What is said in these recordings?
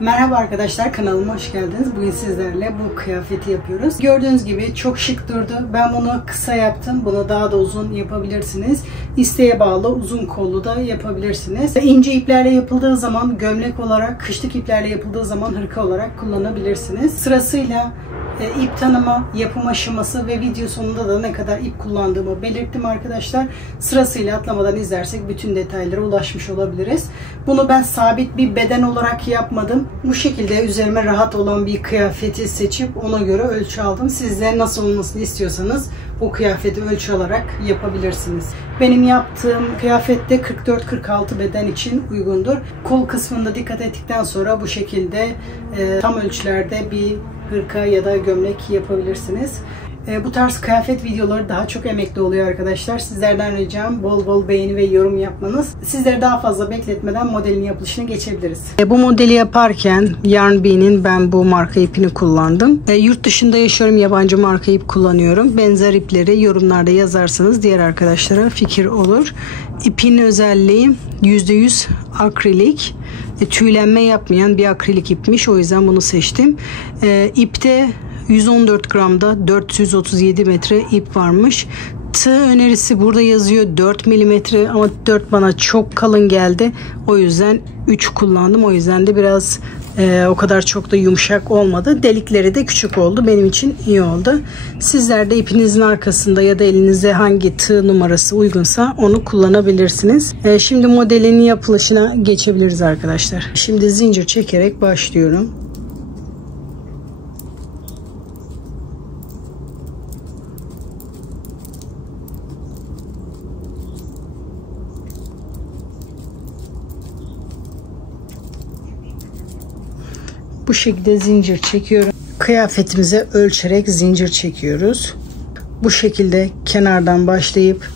Merhaba arkadaşlar, kanalıma hoş geldiniz. Bugün sizlerle bu kıyafeti yapıyoruz. Gördüğünüz gibi çok şık durdu. Ben bunu kısa yaptım. Bunu daha da uzun yapabilirsiniz. İsteğe bağlı uzun kollu da yapabilirsiniz. İnce iplerle yapıldığı zaman gömlek olarak, kışlık iplerle yapıldığı zaman hırka olarak kullanabilirsiniz. Sırasıyla ip tanıma, yapım aşaması ve video sonunda da ne kadar ip kullandığımı belirttim arkadaşlar. Sırasıyla atlamadan izlersek bütün detaylara ulaşmış olabiliriz. Bunu ben sabit bir beden olarak yapmadım. Bu şekilde üzerime rahat olan bir kıyafeti seçip ona göre ölçü aldım. Siz de nasıl olmasını istiyorsanız o kıyafeti ölçü alarak yapabilirsiniz. Benim yaptığım kıyafette 44-46 beden için uygundur. Kol kısmında dikkat ettikten sonra bu şekilde tam ölçülerde bir hırka ya da gömlek yapabilirsiniz. Bu tarz kıyafet videoları daha çok emekli oluyor arkadaşlar. Sizlerden ricam bol bol beğeni ve yorum yapmanız. Sizleri daha fazla bekletmeden modelin yapılışına geçebiliriz. Bu modeli yaparken Yarn Bee'nin ben bu marka ipini kullandım. Yurt dışında yaşıyorum, yabancı marka ip kullanıyorum. Benzer ipleri yorumlarda yazarsanız diğer arkadaşlara fikir olur. İpin özelliği %100 akrilik. Tüylenme yapmayan bir akrilik ipmiş. O yüzden bunu seçtim. İpte 114 gramda 437 metre ip varmış. Tığ önerisi burada yazıyor 4 milimetre ama 4 bana çok kalın geldi. O yüzden 3 kullandım. O yüzden de biraz o kadar çok da yumuşak olmadı. Delikleri de küçük oldu. Benim için iyi oldu. Sizler de ipinizin arkasında ya da elinize hangi tığ numarası uygunsa onu kullanabilirsiniz. Şimdi modelin yapılışına geçebiliriz arkadaşlar. Şimdi zincir çekerek başlıyorum. Bu şekilde zincir çekiyorum. Kıyafetimize ölçerek zincir çekiyoruz. Bu şekilde kenardan başlayıp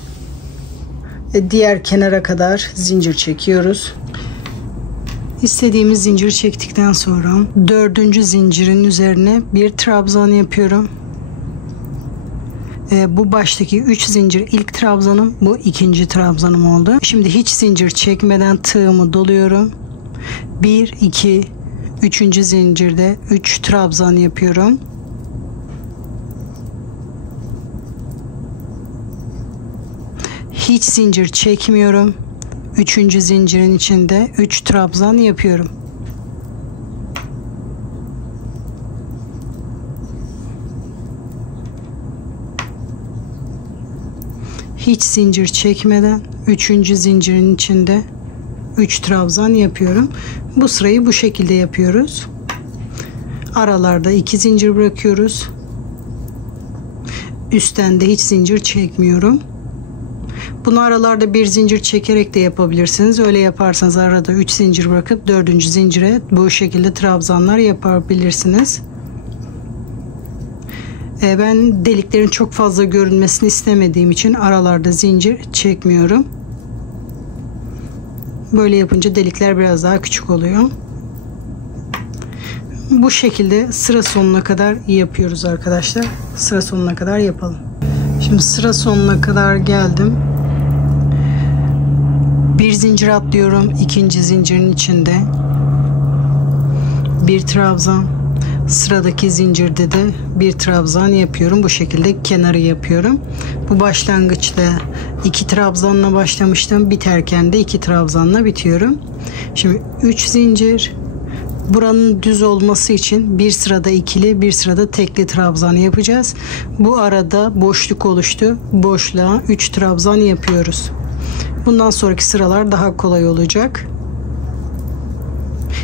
diğer kenara kadar zincir çekiyoruz. İstediğimiz zinciri çektikten sonra 4. zincirin üzerine bir trabzan yapıyorum. Bu baştaki 3 zincir ilk trabzanım, bu ikinci trabzanım oldu. Şimdi hiç zincir çekmeden tığımı doluyorum. 1, 2, 3. zincirde 3 trabzan yapıyorum. Hiç zincir çekmiyorum. 3. zincirin içinde 3 trabzan yapıyorum. Hiç zincir çekmeden 3. zincirin içinde 3 trabzan yapıyorum. Bu sırayı bu şekilde yapıyoruz. Aralarda 2 zincir bırakıyoruz. Üstten de hiç zincir çekmiyorum. Bunu aralarda bir zincir çekerek de yapabilirsiniz. Öyle yaparsanız arada 3 zincir bırakıp 4. zincire bu şekilde trabzanlar yapabilirsiniz. Ben deliklerin çok fazla görünmesini istemediğim için aralarda zincir çekmiyorum. Böyle yapınca delikler biraz daha küçük oluyor. Bu şekilde sıra sonuna kadar yapıyoruz arkadaşlar. Sıra sonuna kadar yapalım. Şimdi sıra sonuna kadar geldim. Bir zincir atlıyorum. 2. zincirin içinde bir trabzan. Sıradaki zincirde de bir trabzan yapıyorum. Bu şekilde kenarı yapıyorum. Bu başlangıçta 2 trabzanla başlamıştım. Biterken de 2 trabzanla bitiyorum. Şimdi 3 zincir. Buranın düz olması için bir sırada ikili, bir sırada tekli trabzan yapacağız. Bu arada boşluk oluştu. Boşluğa 3 trabzan yapıyoruz. Bundan sonraki sıralar daha kolay olacak.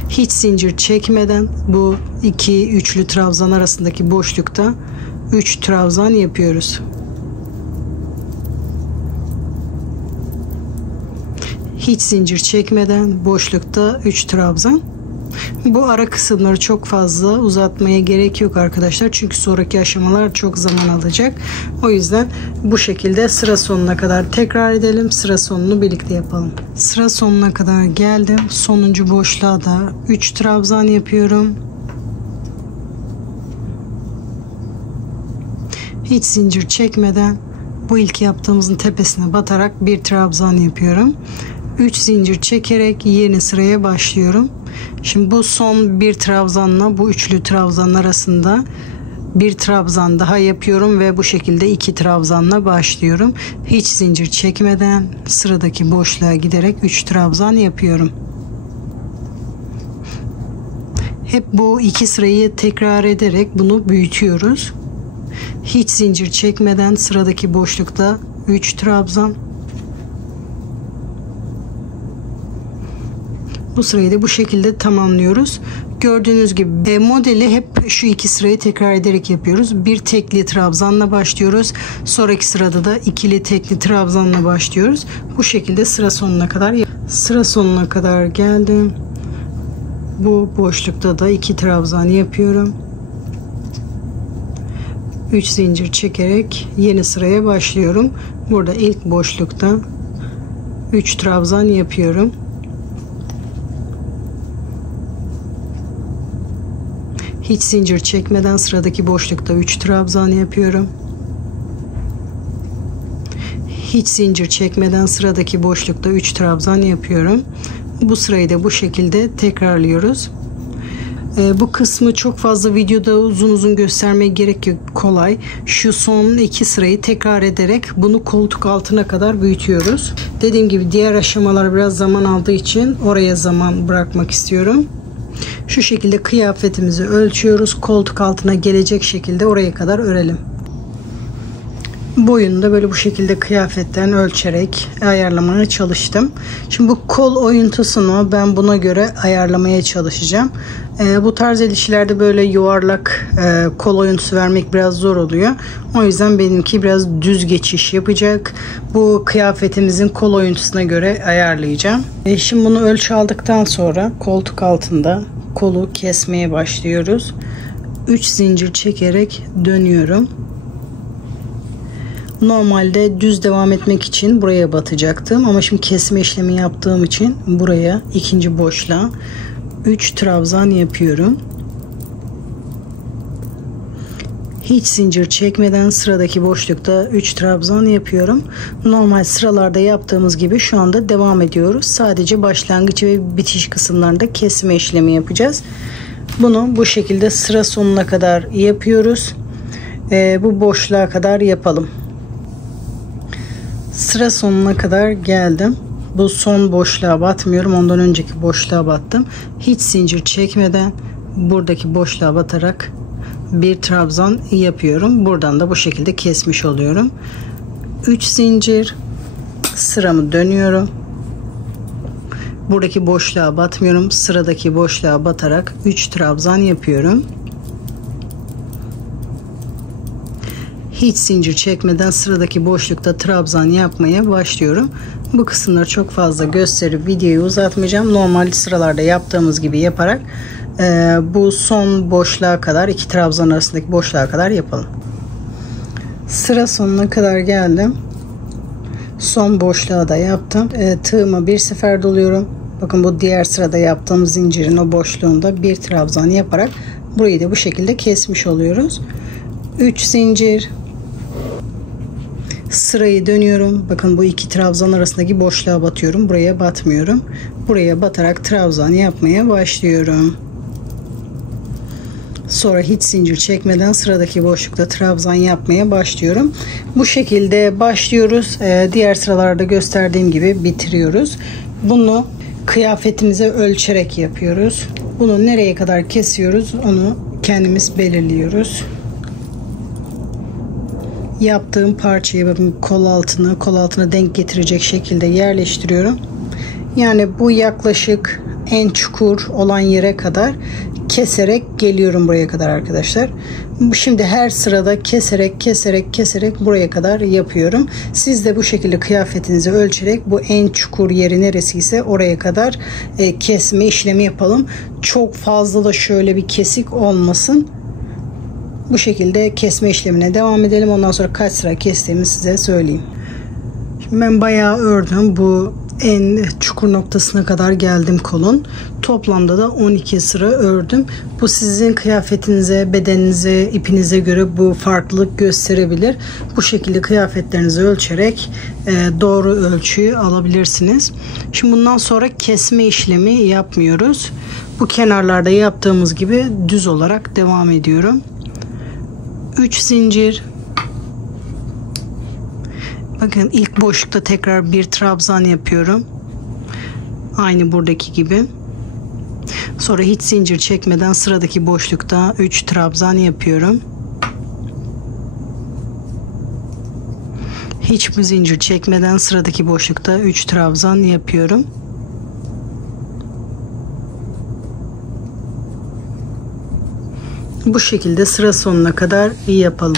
Hiç zincir çekmeden bu 2 üçlü trabzan arasındaki boşlukta 3 trabzan yapıyoruz. Hiç zincir çekmeden boşlukta 3 trabzan. Bu ara kısımları çok fazla uzatmaya gerek yok arkadaşlar. Çünkü sonraki aşamalar çok zaman alacak. O yüzden bu şekilde sıra sonuna kadar tekrar edelim. Sıra sonunu birlikte yapalım. Sıra sonuna kadar geldim. Sonuncu boşluğa da 3 trabzan yapıyorum. Hiç zincir çekmeden bu ilk yaptığımızın tepesine batarak bir trabzan yapıyorum. 3 zincir çekerek yeni sıraya başlıyorum. Şimdi bu son bir trabzanla bu üçlü trabzan arasında bir trabzan daha yapıyorum ve bu şekilde 2 trabzanla başlıyorum. Hiç zincir çekmeden sıradaki boşluğa giderek 3 trabzan yapıyorum. Hep bu 2 sırayı tekrar ederek bunu büyütüyoruz. Hiç zincir çekmeden sıradaki boşlukta 3 trabzan. Bu sırayı da bu şekilde tamamlıyoruz. Gördüğünüz gibi modeli hep şu 2 sırayı tekrar ederek yapıyoruz. Bir tekli trabzanla başlıyoruz. Sonraki sırada da ikili tekli trabzanla başlıyoruz. Bu şekilde sıra sonuna kadar geldim. Bu boşlukta da 2 trabzan yapıyorum. 3 zincir çekerek yeni sıraya başlıyorum. Burada ilk boşlukta 3 trabzan yapıyorum. Hiç zincir çekmeden sıradaki boşlukta 3 trabzan yapıyorum. Hiç zincir çekmeden sıradaki boşlukta 3 trabzan yapıyorum. Bu sırayı da bu şekilde tekrarlıyoruz. Bu kısmı çok fazla videoda uzun uzun göstermeye gerek yok, kolay. Şu son 2 sırayı tekrar ederek bunu koltuk altına kadar büyütüyoruz. Dediğim gibi diğer aşamalar biraz zaman aldığı için oraya zaman bırakmak istiyorum. Şu şekilde kıyafetimizi ölçüyoruz. Koltuk altına gelecek şekilde oraya kadar örelim. Boyunu da böyle bu şekilde kıyafetten ölçerek ayarlamaya çalıştım. Şimdi bu kol oyuntusunu ben buna göre ayarlamaya çalışacağım. Bu tarz el işlerde böyle yuvarlak kol oyuntusu vermek biraz zor oluyor. O yüzden benimki biraz düz geçiş yapacak. Bu kıyafetimizin kol oyuntusuna göre ayarlayacağım. Şimdi bunu ölçü aldıktan sonra koltuk altında kolu kesmeye başlıyoruz. 3 zincir çekerek dönüyorum. Normalde düz devam etmek için buraya batacaktım ama şimdi kesme işlemi yaptığım için buraya ikinci boşluğa 3 trabzan yapıyorum. Hiç zincir çekmeden sıradaki boşlukta 3 trabzan yapıyorum. Normal sıralarda yaptığımız gibi şu anda devam ediyoruz. Sadece başlangıç ve bitiş kısımlarında kesme işlemi yapacağız. Bunu bu şekilde sıra sonuna kadar yapıyoruz. Bu boşluğa kadar yapalım. Sıra sonuna kadar geldim. Bu son boşluğa batmıyorum. Ondan önceki boşluğa battım. Hiç zincir çekmeden buradaki boşluğa batarak bir trabzan yapıyorum. Buradan da bu şekilde kesmiş oluyorum. 3 zincir, sıramı dönüyorum. Buradaki boşluğa batmıyorum. Sıradaki boşluğa batarak 3 trabzan yapıyorum. Hiç zincir çekmeden sıradaki boşlukta trabzan yapmaya başlıyorum. Bu kısımları çok fazla gösterip videoyu uzatmayacağım. Normal sıralarda yaptığımız gibi yaparak bu son boşluğa kadar, 2 trabzan arasındaki boşluğa kadar yapalım. Sıra sonuna kadar geldim. Son boşluğa da yaptım. Tığıma bir sefer doluyorum. Bakın bu diğer sırada yaptığım zincirin o boşluğunda bir trabzan yaparak burayı da bu şekilde kesmiş oluyoruz. 3 zincir, sırayı dönüyorum. Bakın bu 2 trabzan arasındaki boşluğa batıyorum. Buraya batmıyorum. Buraya batarak trabzan yapmaya başlıyorum. Sonra hiç zincir çekmeden sıradaki boşlukta trabzan yapmaya başlıyorum. Bu şekilde başlıyoruz. Diğer sıralarda gösterdiğim gibi bitiriyoruz. Bunu kıyafetimize ölçerek yapıyoruz. Bunu nereye kadar kesiyoruz onu kendimiz belirliyoruz. Yaptığım parçayı bakın kol altına denk getirecek şekilde yerleştiriyorum. Yani bu yaklaşık en çukur olan yere kadar keserek geliyorum buraya kadar arkadaşlar. Şimdi her sırada keserek buraya kadar yapıyorum. Siz de bu şekilde kıyafetinizi ölçerek bu en çukur yeri neresiyse oraya kadar kesme işlemi yapalım. Çok fazla da şöyle bir kesik olmasın. Bu şekilde kesme işlemine devam edelim. Ondan sonra kaç sıra kestiğimi size söyleyeyim. Şimdi ben bayağı ördüm. Bu en çukur noktasına kadar geldim kolun. Toplamda da 12 sıra ördüm. Bu sizin kıyafetinize, bedeninize, ipinize göre bu farklılık gösterebilir. Bu şekilde kıyafetlerinizi ölçerek doğru ölçüyü alabilirsiniz. Şimdi bundan sonra kesme işlemi yapmıyoruz. Bu kenarlarda yaptığımız gibi düz olarak devam ediyorum. 3 zincir. Bakın ilk boşlukta tekrar bir trabzan yapıyorum. Aynı buradaki gibi. Sonra hiç zincir çekmeden sıradaki boşlukta 3 trabzan yapıyorum. Hiçbir zincir çekmeden sıradaki boşlukta 3 trabzan yapıyorum. Bu şekilde sıra sonuna kadar iyi yapalım.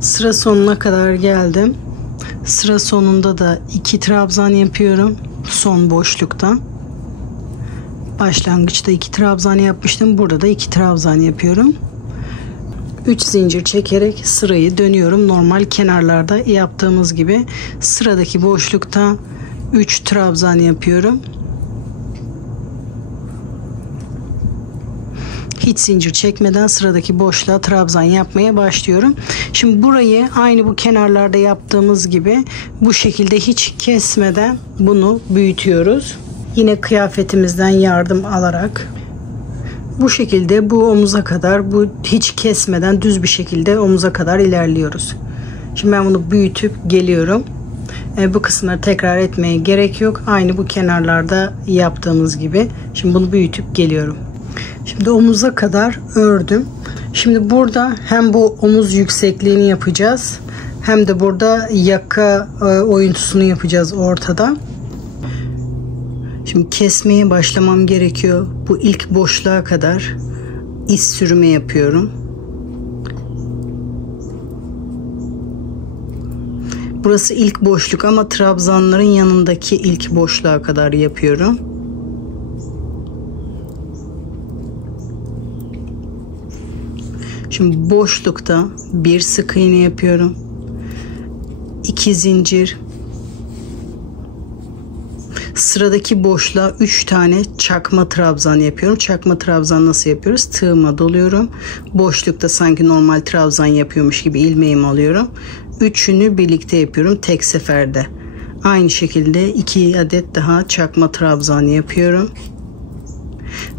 Sıra sonuna kadar geldim. Sıra sonunda da 2 trabzan yapıyorum. Son boşlukta. Başlangıçta 2 trabzan yapmıştım. Burada da 2 trabzan yapıyorum. 3 zincir çekerek sırayı dönüyorum. Normal kenarlarda yaptığımız gibi sıradaki boşlukta 3 trabzan yapıyorum. Hiç zincir çekmeden sıradaki boşluğa trabzan yapmaya başlıyorum. Şimdi burayı aynı bu kenarlarda yaptığımız gibi bu şekilde hiç kesmeden bunu büyütüyoruz. Yine kıyafetimizden yardım alarak bu şekilde bu omuza kadar, bu hiç kesmeden düz bir şekilde omuza kadar ilerliyoruz. Şimdi ben bunu büyütüp geliyorum. Bu kısımları tekrar etmeye gerek yok. Aynı bu kenarlarda yaptığımız gibi. Şimdi bunu büyütüp geliyorum. Şimdi omuza kadar ördüm. Şimdi burada hem bu omuz yüksekliğini yapacağız, hem de burada yaka oyuntusunu yapacağız ortada. Şimdi kesmeye başlamam gerekiyor. Bu ilk boşluğa kadar iz sürümü yapıyorum. Burası ilk boşluk ama trabzanların yanındaki ilk boşluğa kadar yapıyorum. Şimdi boşlukta bir sık iğne yapıyorum. 2 zincir. Sıradaki boşluğa 3 tane çakma trabzan yapıyorum. Çakma trabzan nasıl yapıyoruz? Tığıma doluyorum. Boşlukta sanki normal trabzan yapıyormuş gibi ilmeğimi alıyorum. Üçünü birlikte yapıyorum tek seferde. Aynı şekilde 2 adet daha çakma trabzan yapıyorum.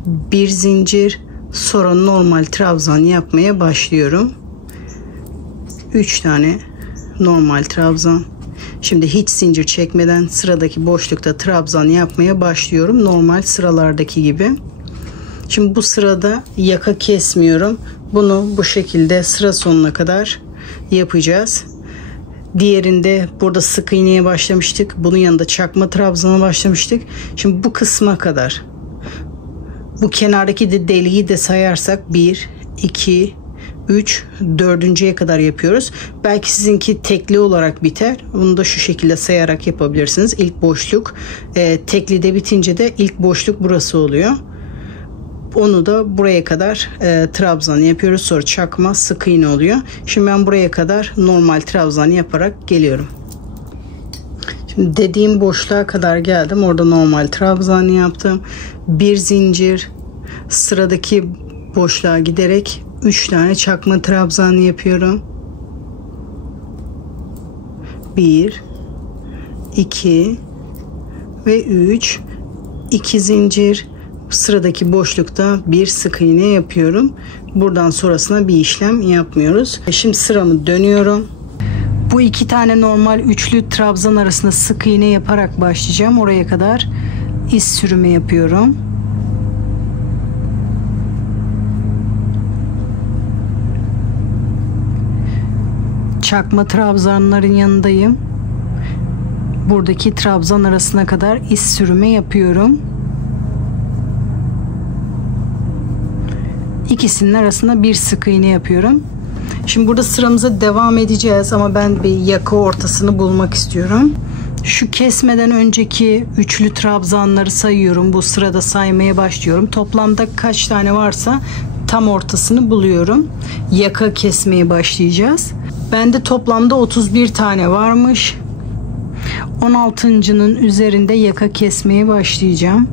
Bir zincir. Sonra normal trabzan yapmaya başlıyorum. 3 tane normal trabzan. Şimdi hiç zincir çekmeden sıradaki boşlukta trabzan yapmaya başlıyorum. Normal sıralardaki gibi. Şimdi bu sırada yaka kesmiyorum. Bunu bu şekilde sıra sonuna kadar yapacağız. Diğerinde burada sık iğneye başlamıştık. Bunun yanında çakma trabzana başlamıştık. Şimdi bu kısma kadar. Bu kenardaki de deliği de sayarsak 1, 2, 3, 4.'ye kadar yapıyoruz. Belki sizinki tekli olarak biter. Bunu da şu şekilde sayarak yapabilirsiniz. İlk boşluk tekli de bitince de ilk boşluk burası oluyor. Onu da buraya kadar trabzan yapıyoruz. Sonra çakma sık iğne oluyor. Şimdi ben buraya kadar normal trabzan yaparak geliyorum. Şimdi dediğim boşluğa kadar geldim. Orada normal trabzan yaptım. Bir zincir, sıradaki boşluğa giderek 3 tane çakma trabzan yapıyorum. 1, 2 ve 3. 2 zincir. Sıradaki boşlukta bir sık iğne yapıyorum. Buradan sonrasına bir işlem yapmıyoruz. Şimdi sıramı dönüyorum. Bu 2 tane normal üçlü trabzan arasında sık iğne yaparak başlayacağım. Oraya kadar iz sürümü yapıyorum. Çakma trabzanların yanındayım. Buradaki trabzan arasına kadar iz sürümü yapıyorum. İkisinin arasında bir sık iğne yapıyorum. Şimdi burada sıramıza devam edeceğiz ama ben bir yaka ortasını bulmak istiyorum. Şu kesmeden önceki üçlü trabzanları sayıyorum. Bu sırada saymaya başlıyorum. Toplamda kaç tane varsa tam ortasını buluyorum. Yaka kesmeye başlayacağız. Bende toplamda 31 tane varmış. 16.'nın üzerinde yaka kesmeye başlayacağım.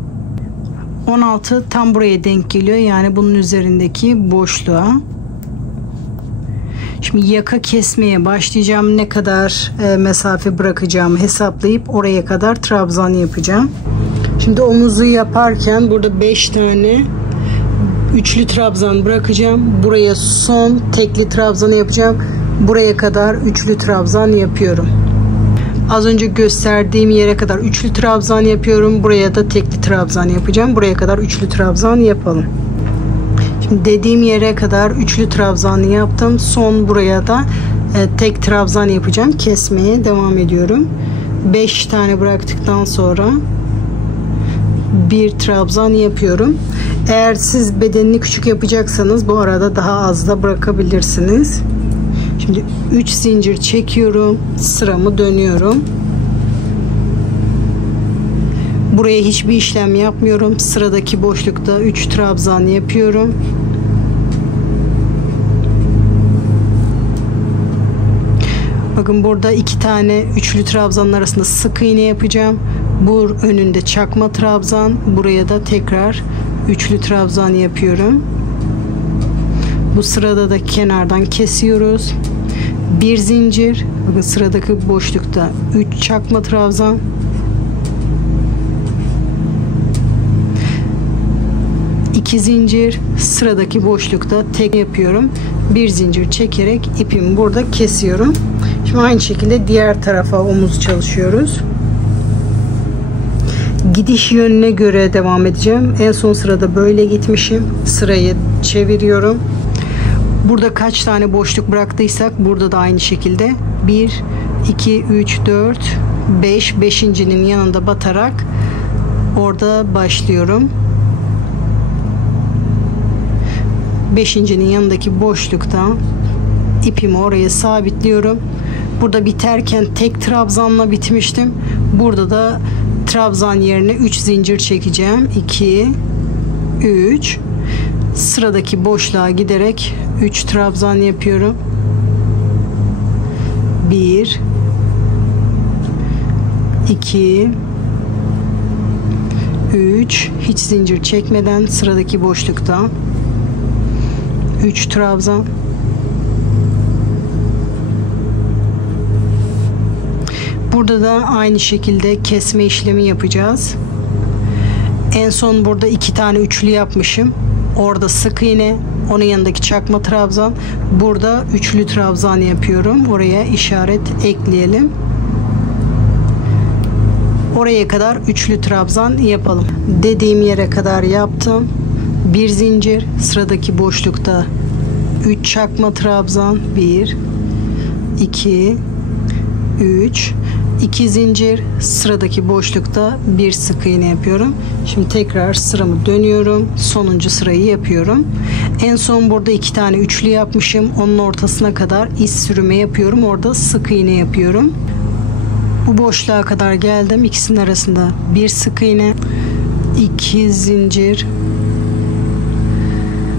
16 tam buraya denk geliyor. Yani bunun üzerindeki boşluğa. Şimdi yaka kesmeye başlayacağım. Ne kadar mesafe bırakacağımı hesaplayıp oraya kadar trabzan yapacağım. Şimdi omuzu yaparken burada 5 tane üçlü trabzan bırakacağım. Buraya son tekli trabzanı yapacağım. Buraya kadar üçlü trabzan yapıyorum. Az önce gösterdiğim yere kadar üçlü trabzan yapıyorum. Buraya da tekli trabzan yapacağım. Buraya kadar üçlü trabzan yapalım. Şimdi dediğim yere kadar üçlü trabzanı yaptım. Son buraya da tek trabzan yapacağım. Kesmeye devam ediyorum. 5 tane bıraktıktan sonra bir trabzan yapıyorum. Eğer siz bedenini küçük yapacaksanız bu arada daha az da bırakabilirsiniz. Şimdi 3 zincir çekiyorum. Sıramı dönüyorum. Buraya hiçbir işlem yapmıyorum. Sıradaki boşlukta 3 trabzan yapıyorum. Bakın burada 2 tane üçlü trabzanın arasında sık iğne yapacağım. Bu önünde çakma trabzan. Buraya da tekrar üçlü trabzan yapıyorum. Bu sırada da kenardan kesiyoruz. Bir zincir. Bakın sıradaki boşlukta 3 çakma trabzan. İki zincir. Sıradaki boşlukta tek yapıyorum. Bir zincir çekerek ipimi burada kesiyorum. Şimdi aynı şekilde diğer tarafa omuz çalışıyoruz. Gidiş yönüne göre devam edeceğim. En son sırada böyle gitmişim. Sırayı çeviriyorum. Burada kaç tane boşluk bıraktıysak burada da aynı şekilde 1, 2, 3, 4, 5. 5.'nin yanında batarak orada başlıyorum. 5.'nin yanındaki boşluktan ipimi oraya sabitliyorum. Burada biterken tek trabzanla bitmiştim. Burada da trabzan yerine 3 zincir çekeceğim. 2, 3. Sıradaki boşluğa giderek 3 trabzan yapıyorum. 1, 2, 3. Hiç zincir çekmeden sıradaki boşlukta 3 trabzan. Burada da aynı şekilde kesme işlemi yapacağız. En son burada 2 tane üçlü yapmışım. Orada sık iğne, onun yanındaki çakma trabzan. Burada üçlü trabzan yapıyorum. Oraya işaret ekleyelim. Oraya kadar üçlü trabzan yapalım. Dediğim yere kadar yaptım. Bir zincir, sıradaki boşlukta 3 çakma trabzan. 1, 2, 3. 2 zincir, sıradaki boşlukta bir sık iğne yapıyorum. Şimdi tekrar sıramı dönüyorum. Sonuncu sırayı yapıyorum. En son burada 2 tane üçlü yapmışım. Onun ortasına kadar iz sürümü yapıyorum. Orada sık iğne yapıyorum. Bu boşluğa kadar geldim. İkisinin arasında bir sık iğne, 2 zincir,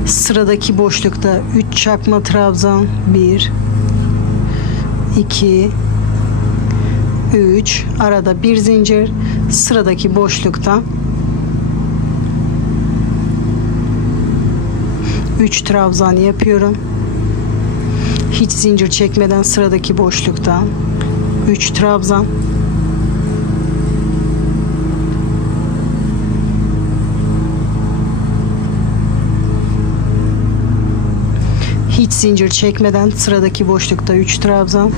sıradaki boşlukta 3 çakma trabzan. 1, 2, 3. Arada bir zincir, sıradaki boşlukta 3 trabzan yapıyorum. Hiç zincir çekmeden sıradaki boşlukta 3 trabzan. Hiç zincir çekmeden sıradaki boşlukta 3 trabzan.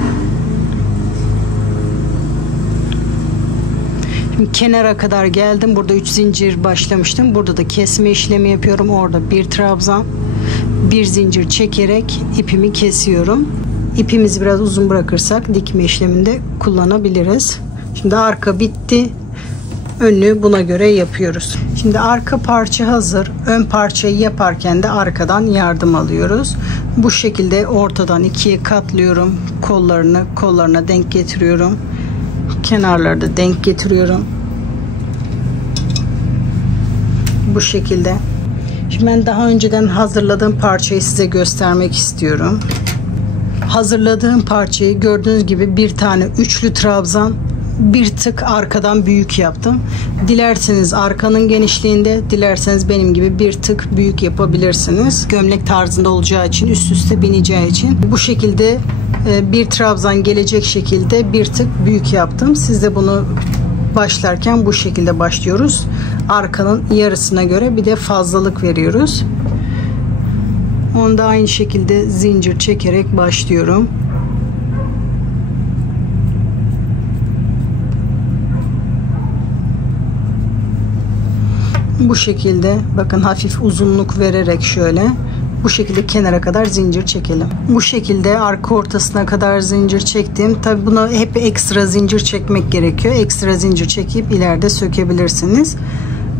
Şimdi kenara kadar geldim. Burada 3 zincir başlamıştım. Burada da kesme işlemi yapıyorum. Orada bir trabzan, bir zincir çekerek ipimi kesiyorum. İpimizi biraz uzun bırakırsak dikme işleminde kullanabiliriz. Şimdi arka bitti. Önü buna göre yapıyoruz. Şimdi arka parça hazır. Ön parçayı yaparken de arkadan yardım alıyoruz. Bu şekilde ortadan ikiye katlıyorum. Kollarına denk getiriyorum. Kenarları da denk getiriyorum. Bu şekilde. Şimdi ben daha önceden hazırladığım parçayı size göstermek istiyorum. Hazırladığım parçayı gördüğünüz gibi bir tane üçlü trabzan, bir tık arkadan büyük yaptım. Dilerseniz arkanın genişliğinde, dilerseniz benim gibi bir tık büyük yapabilirsiniz. Gömlek tarzında olacağı için, üst üste bineceği için. Bu şekilde bir trabzan gelecek şekilde bir tık büyük yaptım. Siz de bunu başlarken bu şekilde başlıyoruz. Arkanın yarısına göre bir de fazlalık veriyoruz. Onu da aynı şekilde zincir çekerek başlıyorum. Bu şekilde bakın, hafif uzunluk vererek şöyle bu şekilde kenara kadar zincir çekelim. Bu şekilde arka ortasına kadar zincir çektim. Tabi buna hep ekstra zincir çekmek gerekiyor. Ekstra zincir çekip ileride sökebilirsiniz.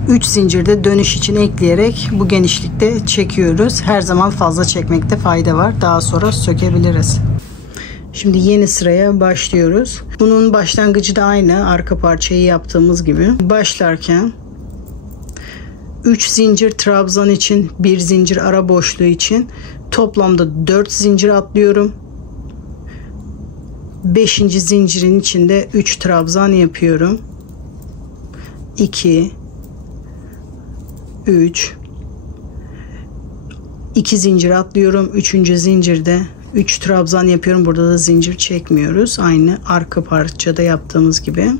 3 zincirde dönüş için ekleyerek bu genişlikte çekiyoruz. Her zaman fazla çekmekte fayda var. Daha sonra sökebiliriz. Şimdi yeni sıraya başlıyoruz. Bunun başlangıcı da aynı arka parçayı yaptığımız gibi. Başlarken 3 zincir trabzan için, 1 zincir ara boşluğu için toplamda 4 zincir atlıyorum. 5. zincirin içinde 3 trabzan yapıyorum. 2 3 2 zincir atlıyorum. 3. zincirde 3 trabzan yapıyorum. Burada da zincir çekmiyoruz. Aynı arka parçada yaptığımız gibi.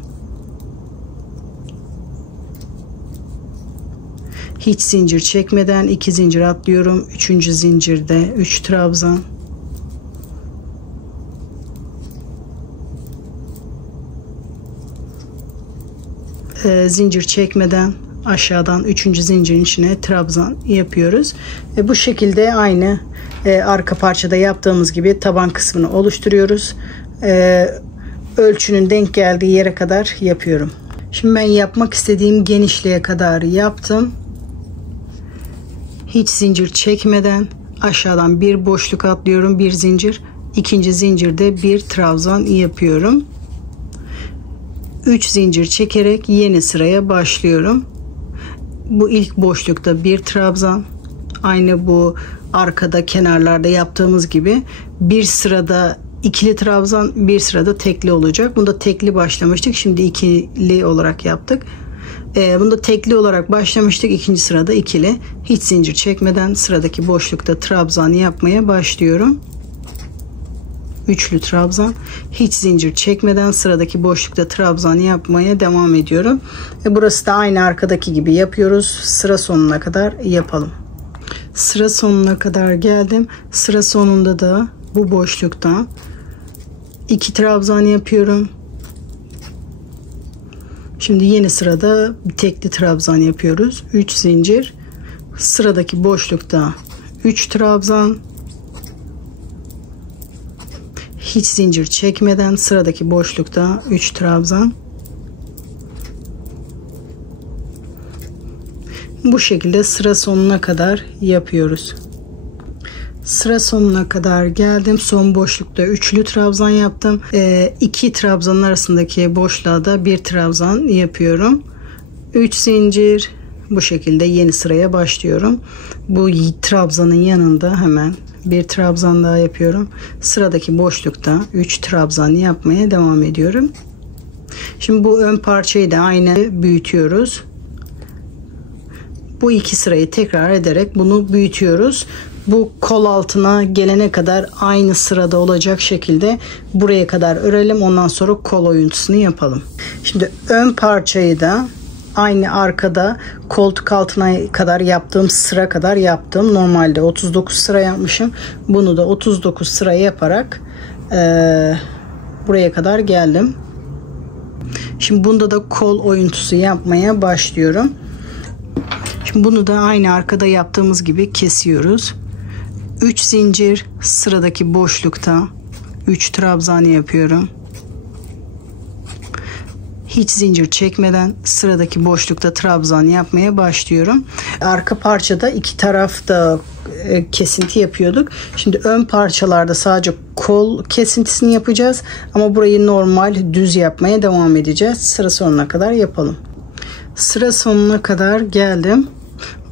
Hiç zincir çekmeden 2 zincir atlıyorum. 3. zincirde 3 trabzan. Zincir çekmeden aşağıdan 3. zincirin içine trabzan yapıyoruz. Bu şekilde aynı arka parçada yaptığımız gibi taban kısmını oluşturuyoruz. Ölçünün denk geldiği yere kadar yapıyorum. Şimdi ben yapmak istediğim genişliğe kadar yaptım. Hiç zincir çekmeden aşağıdan bir boşluk atlıyorum, bir zincir, 2. zincirde bir trabzan yapıyorum. 3 zincir çekerek yeni sıraya başlıyorum. Bu ilk boşlukta bir trabzan, aynı bu arkada kenarlarda yaptığımız gibi bir sırada ikili trabzan, bir sırada tekli olacak. Bunda tekli başlamıştık, şimdi ikili olarak yaptık. Bunda tekli olarak başlamıştık, ikinci sırada ikili. Hiç zincir çekmeden sıradaki boşlukta trabzan yapmaya başlıyorum. Üçlü trabzan, hiç zincir çekmeden sıradaki boşlukta trabzan yapmaya devam ediyorum. Burası da aynı arkadaki gibi yapıyoruz. Sıra sonuna kadar yapalım. Sıra sonuna kadar geldim. Sıra sonunda da bu boşlukta 2 trabzan yapıyorum. Şimdi yeni sırada tekli trabzan yapıyoruz. 3 zincir, sıradaki boşlukta 3 trabzan, hiç zincir çekmeden sıradaki boşlukta 3 trabzan. Bu şekilde sıra sonuna kadar yapıyoruz. Sıra sonuna kadar geldim. Son boşlukta üçlü trabzan yaptım. 2 trabzanın arasındaki boşluğa da bir trabzan yapıyorum. 3 zincir. Bu şekilde yeni sıraya başlıyorum. Bu trabzanın yanında hemen bir trabzan daha yapıyorum. Sıradaki boşlukta 3 trabzan yapmaya devam ediyorum. Şimdi bu ön parçayı da aynı büyütüyoruz. Bu iki sırayı tekrar ederek bunu büyütüyoruz. Bu kol altına gelene kadar aynı sırada olacak şekilde buraya kadar örelim. Ondan sonra kol oyuntusunu yapalım. Şimdi ön parçayı da aynı arkada koltuk altına kadar yaptığım sıra kadar yaptım. Normalde 39 sıra yapmışım. Bunu da 39 sıra yaparak buraya kadar geldim. Şimdi bunda da kol oyuntusu yapmaya başlıyorum. Şimdi bunu da aynı arkada yaptığımız gibi kesiyoruz. 3 zincir, sıradaki boşlukta 3 trabzan yapıyorum. Hiç zincir çekmeden sıradaki boşlukta trabzan yapmaya başlıyorum. Arka parçada iki tarafta kesinti yapıyorduk. Şimdi ön parçalarda sadece kol kesintisini yapacağız. Ama burayı normal düz yapmaya devam edeceğiz. Sıra sonuna kadar yapalım. Sıra sonuna kadar geldim.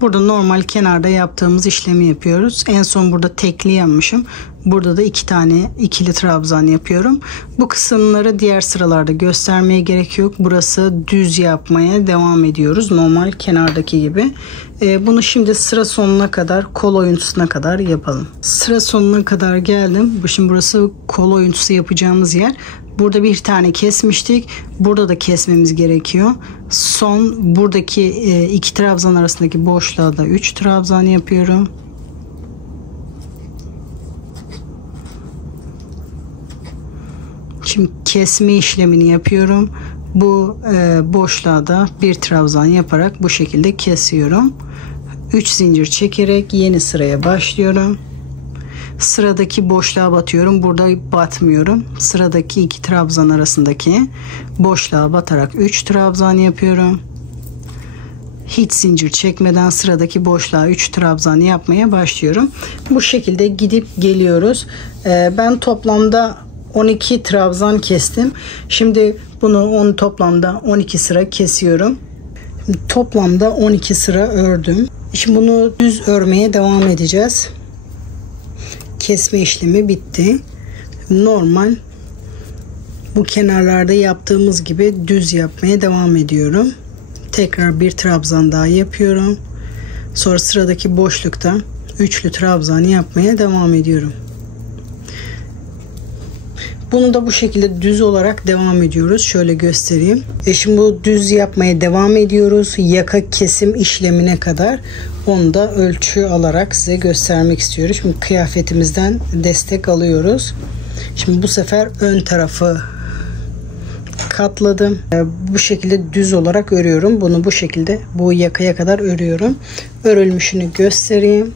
Burada normal kenarda yaptığımız işlemi yapıyoruz. En son burada tekli yapmışım. Burada da 2 tane ikili trabzan yapıyorum. Bu kısımları diğer sıralarda göstermeye gerek yok. Burası düz yapmaya devam ediyoruz. Normal kenardaki gibi. Bunu şimdi sıra sonuna kadar, kol oyuntusuna kadar yapalım. Sıra sonuna kadar geldim. Şimdi burası kol oyuntusu yapacağımız yer. Burada bir tane kesmiştik. Burada da kesmemiz gerekiyor. Son buradaki 2 trabzan arasındaki boşluğa da 3 trabzan yapıyorum. Şimdi kesme işlemini yapıyorum. Bu boşluğa da bir trabzan yaparak bu şekilde kesiyorum. 3 zincir çekerek yeni sıraya başlıyorum. Sıradaki boşluğa batıyorum. Burada batmıyorum. Sıradaki 2 trabzan arasındaki boşluğa batarak 3 trabzan yapıyorum. Hiç zincir çekmeden sıradaki boşluğa 3 trabzan yapmaya başlıyorum. Bu şekilde gidip geliyoruz. Ben toplamda 12 trabzan kestim. Şimdi bunu toplamda 12 sıra kesiyorum. Toplamda 12 sıra ördüm. Şimdi bunu düz örmeye devam edeceğiz. Kesme işlemi bitti. Normal bu kenarlarda yaptığımız gibi düz yapmaya devam ediyorum. Tekrar bir trabzan daha yapıyorum. Sonra sıradaki boşlukta üçlü trabzan yapmaya devam ediyorum. Bunu da bu şekilde düz olarak devam ediyoruz. Şöyle göstereyim. Şimdi bu düz yapmaya devam ediyoruz. Yaka kesim işlemine kadar. Onu da ölçü alarak size göstermek istiyorum. Şimdi kıyafetimizden destek alıyoruz. Şimdi bu sefer ön tarafı katladım. Bu şekilde düz olarak örüyorum. Bunu bu şekilde bu yakaya kadar örüyorum. Örülmüşünü göstereyim.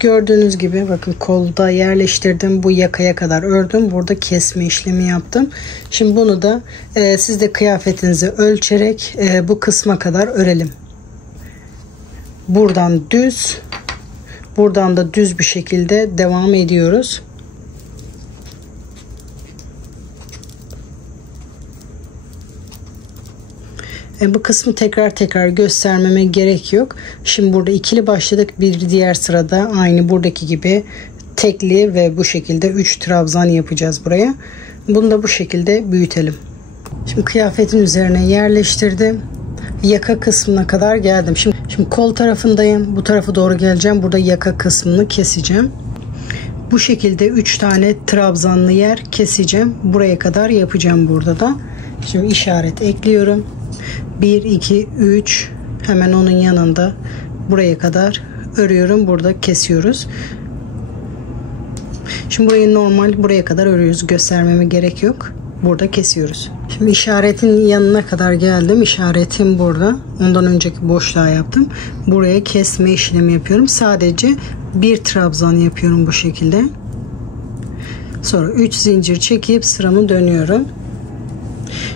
Gördüğünüz gibi bakın kolda yerleştirdim. Bu yakaya kadar ördüm. Burada kesme işlemi yaptım. Şimdi bunu da siz de kıyafetinizi ölçerek bu kısma kadar örelim. Buradan düz, buradan da düz bir şekilde devam ediyoruz. Bu kısmı tekrar göstermeme gerek yok. Şimdi burada ikili başladık. Bir diğer sırada aynı buradaki gibi tekli ve bu şekilde 3 trabzan yapacağız buraya. Bunu da bu şekilde büyütelim. Şimdi kıyafetin üzerine yerleştirdim. Yaka kısmına kadar geldim. Şimdi kol tarafındayım. Bu tarafa doğru geleceğim. Burada yaka kısmını keseceğim. Bu şekilde 3 tane trabzanlı yer keseceğim. Buraya kadar yapacağım burada da. Şimdi işaret ekliyorum. 1, 2, 3 hemen onun yanında buraya kadar örüyorum. Burada kesiyoruz. Şimdi burayı normal buraya kadar örüyoruz. Göstermeme gerek yok. Burada kesiyoruz. Şimdi işaretin yanına kadar geldim. İşaretim burada. Ondan önceki boşluğa yaptım. Buraya kesme işlemi yapıyorum. Sadece bir trabzan yapıyorum bu şekilde. Sonra 3 zincir çekip sıramı dönüyorum.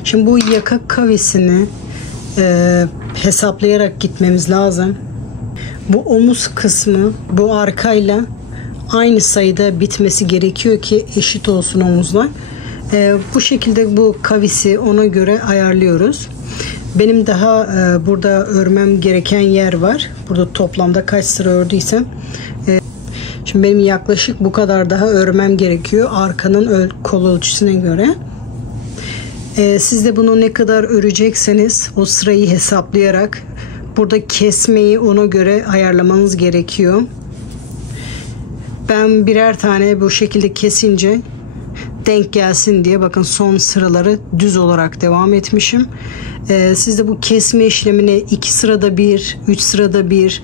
Şimdi bu yaka kavisini hesaplayarak gitmemiz lazım. Bu omuz kısmı bu arkayla aynı sayıda bitmesi gerekiyor ki eşit olsun omuzlar. Bu şekilde bu kavisi ona göre ayarlıyoruz. Benim daha burada örmem gereken yer var. Burada toplamda kaç sıra ördüysem. Şimdi benim yaklaşık bu kadar daha örmem gerekiyor arkanın kol ölçüsüne göre. Siz de bunu ne kadar örecekseniz o sırayı hesaplayarak burada kesmeyi ona göre ayarlamanız gerekiyor. Ben birer tane bu şekilde kesince denk gelsin diye bakın son sıraları düz olarak devam etmişim. Siz de bu kesme işlemini 2 sırada bir, 3 sırada bir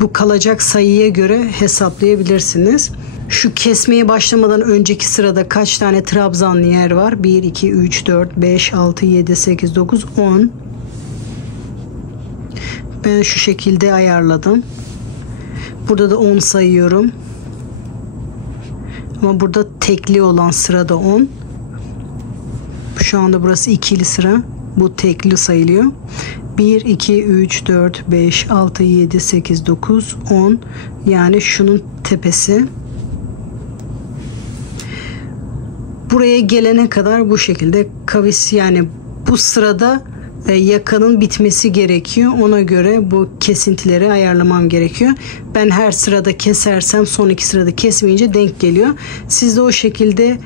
bu kalacak sayıya göre hesaplayabilirsiniz. Şu kesmeye başlamadan önceki sırada kaç tane trabzanlı yer var? 1, 2, 3, 4, 5, 6, 7, 8, 9, 10. Ben şu şekilde ayarladım. Burada da 10 sayıyorum. Ama burada tekli olan sırada 10. Şu anda burası ikili sıra. Bu tekli sayılıyor. 1, 2, 3, 4, 5, 6, 7, 8, 9, 10. Yani şunun tepesi. Buraya gelene kadar bu şekilde kavis, yani bu sırada yakanın bitmesi gerekiyor. Ona göre bu kesintileri ayarlamam gerekiyor. Ben her sırada kesersem son iki sırada kesmeyince denk geliyor. Siz de o şekilde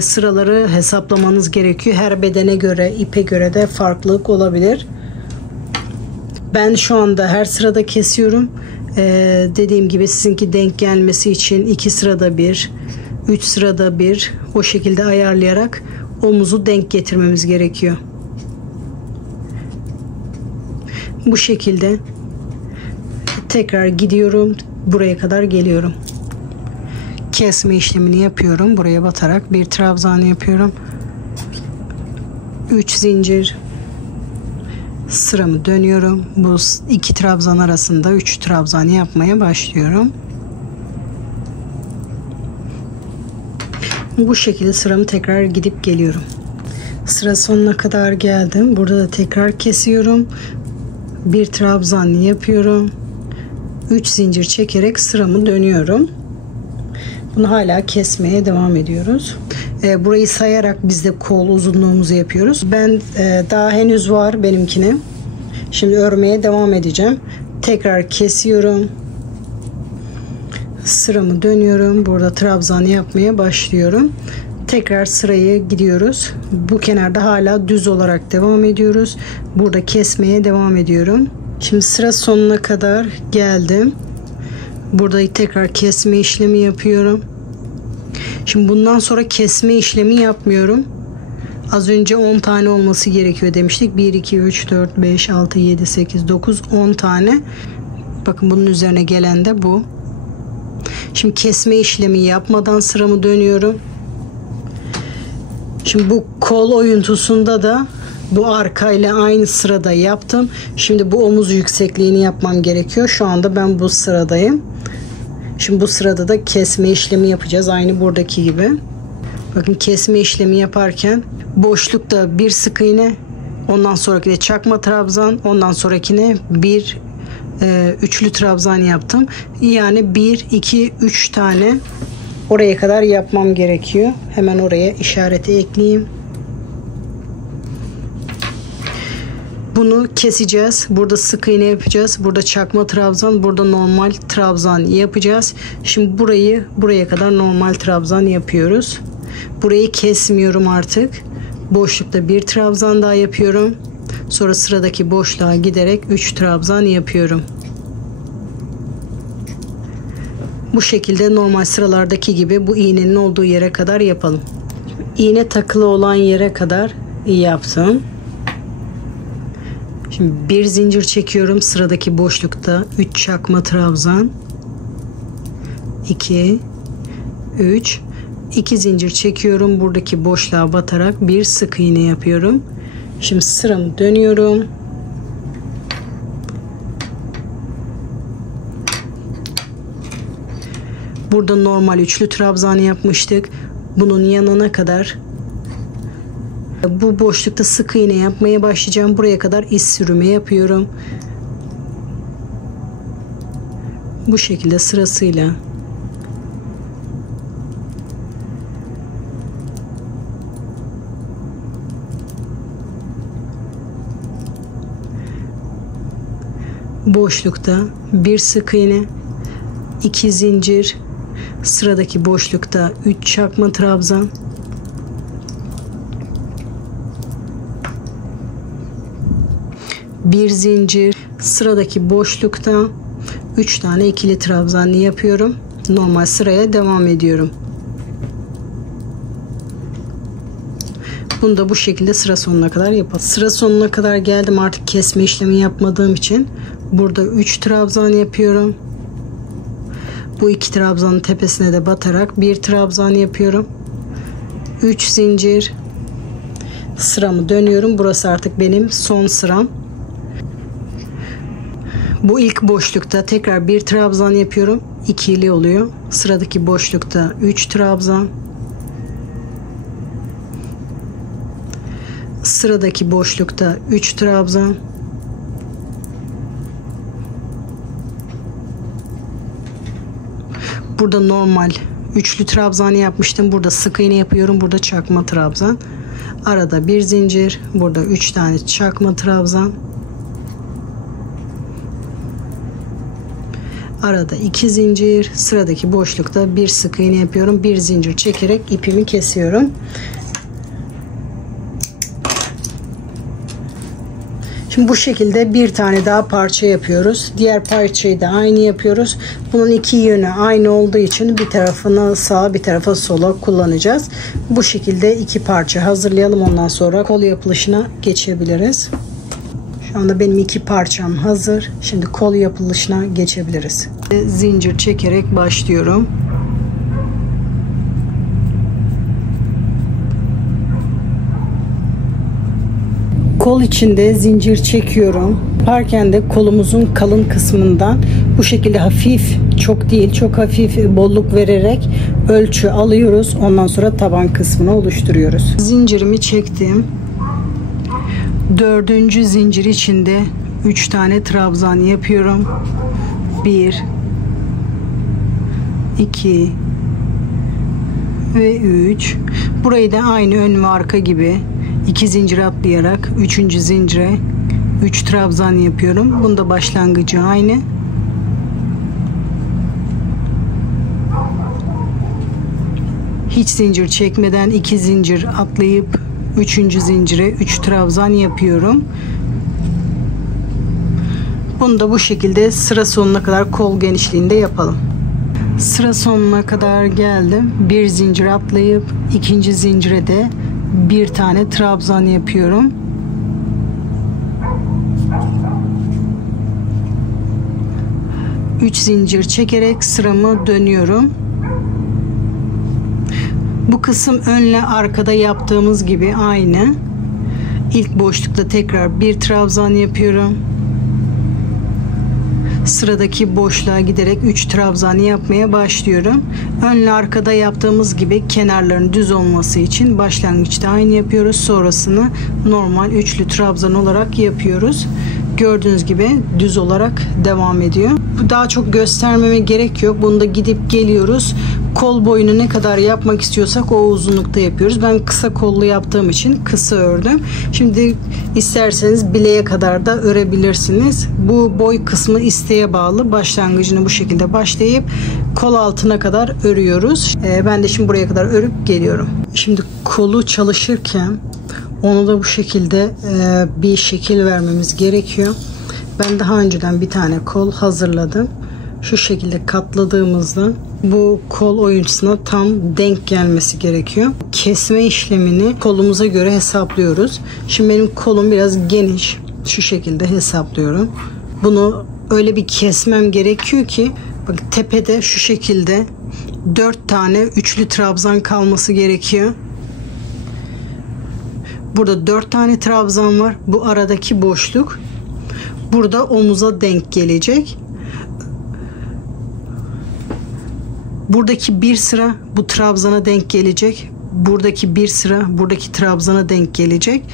sıraları hesaplamanız gerekiyor. Her bedene göre, ipe göre de farklılık olabilir. Ben şu anda her sırada kesiyorum. Dediğim gibi sizinki denk gelmesi için 2 sırada bir, 3 sırada bir o şekilde ayarlayarak omuzu denk getirmemiz gerekiyor. Bu şekilde tekrar gidiyorum. Buraya kadar geliyorum. Kesme işlemini yapıyorum. Buraya batarak bir trabzan yapıyorum. 3 zincir. Sıramı dönüyorum. Bu iki trabzan arasında 3 trabzan yapmaya başlıyorum. Bu şekilde sıramı tekrar gidip geliyorum. Sıra sonuna kadar geldim. Burada da tekrar kesiyorum. Bir trabzan yapıyorum. 3 zincir çekerek sıramı dönüyorum. Bunu hala kesmeye devam ediyoruz. Burayı sayarak biz de kol uzunluğumuzu yapıyoruz. Ben daha henüz var benimkine. Şimdi örmeye devam edeceğim. Tekrar kesiyorum. Sıramı dönüyorum. Burada trabzan yapmaya başlıyorum. Tekrar sırayı gidiyoruz. Bu kenarda hala düz olarak devam ediyoruz. Burada kesmeye devam ediyorum. Şimdi sıra sonuna kadar geldim. Burada tekrar kesme işlemi yapıyorum. Şimdi bundan sonra kesme işlemi yapmıyorum. Az önce 10 tane olması gerekiyor demiştik. 1, 2, 3, 4, 5, 6, 7, 8, 9, 10 tane. Bakın bunun üzerine gelen de bu. Şimdi kesme işlemi yapmadan sıramı dönüyorum. Şimdi bu kol oyuntusunda da bu arkayla aynı sırada yaptım. Şimdi bu omuz yüksekliğini yapmam gerekiyor. Şu anda ben bu sıradayım. Şimdi bu sırada da kesme işlemi yapacağız. Aynı buradaki gibi. Bakın kesme işlemi yaparken boşlukta bir sık iğne, ondan sonrakine çakma trabzan, ondan sonrakine bir üçlü trabzan yaptım. Yani 1, 2, 3 tane oraya kadar yapmam gerekiyor. Hemen oraya işareti ekleyeyim. Bunu keseceğiz. Burada sık iğne yapacağız. Burada çakma trabzan, burada normal trabzan yapacağız. Şimdi buraya kadar normal trabzan yapıyoruz. Burayı kesmiyorum artık. Boşlukta bir trabzan daha yapıyorum. Sonra sıradaki boşluğa giderek 3 trabzan yapıyorum. Bu şekilde normal sıralardaki gibi bu iğnenin olduğu yere kadar yapalım. İğne takılı olan yere kadar yaptım. Şimdi bir zincir çekiyorum sıradaki boşlukta, 3 çakma trabzan, 2, 3, 2 zincir çekiyorum buradaki boşluğa batarak bir sık iğne yapıyorum. Şimdi sıramı dönüyorum. Burada normal üçlü trabzan yapmıştık. Bunun yanına kadar bu boşlukta sık iğne yapmaya başlayacağım. Buraya kadar iz sürümü yapıyorum. Bu şekilde sırasıyla. Boşlukta bir sık iğne, 2 zincir, sıradaki boşlukta 3 çakma trabzan, bir zincir, sıradaki boşlukta 3 tane ikili trabzan yapıyorum. Normal sıraya devam ediyorum. Bunu da bu şekilde sıra sonuna kadar yapalım. Sıra sonuna kadar geldim, artık kesme işlemi yapmadığım için burada 3 trabzan yapıyorum. Bu 2 trabzanın tepesine de batarak bir trabzan yapıyorum. 3 zincir, sıramı dönüyorum. Burası artık benim son sıram. Bu ilk boşlukta tekrar bir trabzan yapıyorum. İkili oluyor. Sıradaki boşlukta 3 trabzan. Sıradaki boşlukta 3 trabzan. Burada normal üçlü trabzan yapmıştım. Burada sık iğne yapıyorum. Burada çakma trabzan. Arada bir zincir. Burada 3 tane çakma trabzan. Arada 2 zincir. Sıradaki boşlukta bir sık iğne yapıyorum. Bir zincir çekerek ipimi kesiyorum. Şimdi bu şekilde bir tane daha parça yapıyoruz. Diğer parçayı da aynı yapıyoruz. Bunun iki yönü aynı olduğu için bir tarafını sağa bir tarafa sola kullanacağız. Bu şekilde iki parça hazırlayalım. Ondan sonra kol yapılışına geçebiliriz. Şu anda benim iki parçam hazır. Şimdi kol yapılışına geçebiliriz. Zincir çekerek başlıyorum. Kol içinde zincir çekiyorum. Yaparken de kolumuzun kalın kısmından bu şekilde hafif, çok değil çok hafif bolluk vererek ölçü alıyoruz. Ondan sonra taban kısmını oluşturuyoruz. Zincirimi çektim. Dördüncü zincir içinde 3 tane trabzan yapıyorum. 1 2 ve 3. Burayı da aynı ön ve arka gibi 2 zincir atlayarak 3. zincire 3 trabzan yapıyorum. Bunda başlangıcı aynı. Hiç zincir çekmeden 2 zincir atlayıp 3. zincire 3 trabzan yapıyorum. Bunu da bu şekilde sıra sonuna kadar kol genişliğinde yapalım. Sıra sonuna kadar geldim. Bir zincir atlayıp 2. zincire de bir tane trabzan yapıyorum. Üç zincir çekerek sıramı dönüyorum. Bu kısım önle arkada yaptığımız gibi aynı. İlk boşlukta tekrar bir trabzan yapıyorum. Sıradaki boşluğa giderek 3 trabzan yapmaya başlıyorum. Önle arkada yaptığımız gibi kenarların düz olması için başlangıçta aynı yapıyoruz. Sonrasını normal üçlü trabzan olarak yapıyoruz. Gördüğünüz gibi düz olarak devam ediyor. Daha çok göstermeme gerek yok. Bunda gidip geliyoruz. Kol boyunu ne kadar yapmak istiyorsak o uzunlukta yapıyoruz. Ben kısa kollu yaptığım için kısa ördüm. Şimdi isterseniz bileğe kadar da örebilirsiniz. Bu boy kısmı isteğe bağlı. Başlangıcını bu şekilde başlayıp kol altına kadar örüyoruz. Ben de şimdi buraya kadar örüp geliyorum. Şimdi kolu çalışırken onu da bu şekilde bir şekil vermemiz gerekiyor. Ben daha önceden bir tane kol hazırladım. Şu şekilde katladığımızda bu kol oyuntusuna tam denk gelmesi gerekiyor. Kesme işlemini kolumuza göre hesaplıyoruz. Şimdi benim kolum biraz geniş. Şu şekilde hesaplıyorum. Bunu öyle bir kesmem gerekiyor ki bak, tepede şu şekilde 4 tane üçlü trabzan kalması gerekiyor. Burada 4 tane trabzan var. Bu aradaki boşluk burada omuza denk gelecek. Buradaki bir sıra bu trabzana denk gelecek. Buradaki bir sıra buradaki trabzana denk gelecek.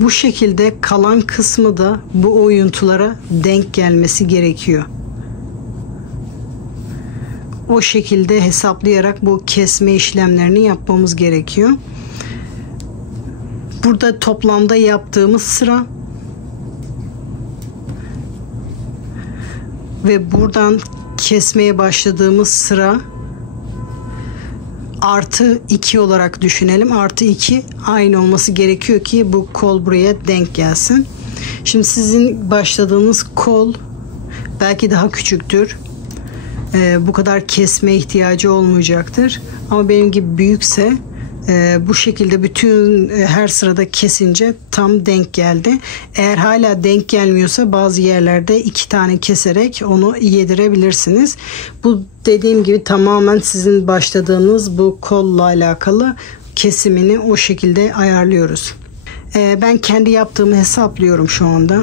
Bu şekilde kalan kısmı da bu oyuntulara denk gelmesi gerekiyor. O şekilde hesaplayarak bu kesme işlemlerini yapmamız gerekiyor. Burada toplamda yaptığımız sıra ve buradan kesmeye başladığımız sıra artı 2 olarak düşünelim. Artı 2 aynı olması gerekiyor ki bu kol buraya denk gelsin. Şimdi sizin başladığınız kol belki daha küçüktür. Bu kadar kesme ihtiyacı olmayacaktır. Ama benim gibi büyükse bu şekilde bütün her sırada kesince tam denk geldi. Eğer hala denk gelmiyorsa bazı yerlerde 2 tane keserek onu yedirebilirsiniz. Bu dediğim gibi tamamen sizin başladığınız bu kolla alakalı, kesimini o şekilde ayarlıyoruz. Ben kendi yaptığımı hesaplıyorum şu anda.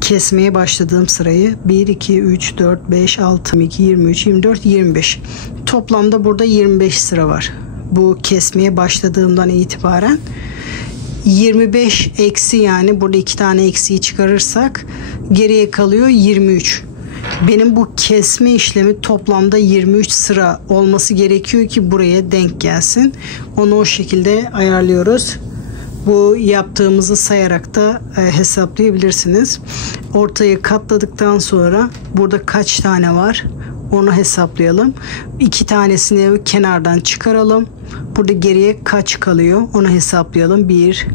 Kesmeye başladığım sırayı 1, 2, 3, 4, 5, 6, 22, 23, 24, 25. Toplamda burada 25 sıra var. Bu kesmeye başladığımdan itibaren 25 eksi, yani burada 2 tane eksiği çıkarırsak geriye kalıyor 23. Benim bu kesme işlemi toplamda 23 sıra olması gerekiyor ki buraya denk gelsin. Onu o şekilde ayarlıyoruz. Bu yaptığımızı sayarak da hesaplayabilirsiniz. Ortayı katladıktan sonra burada kaç tane var onu hesaplayalım. 2 tanesini kenardan çıkaralım. Burada geriye kaç kalıyor onu hesaplayalım. 1.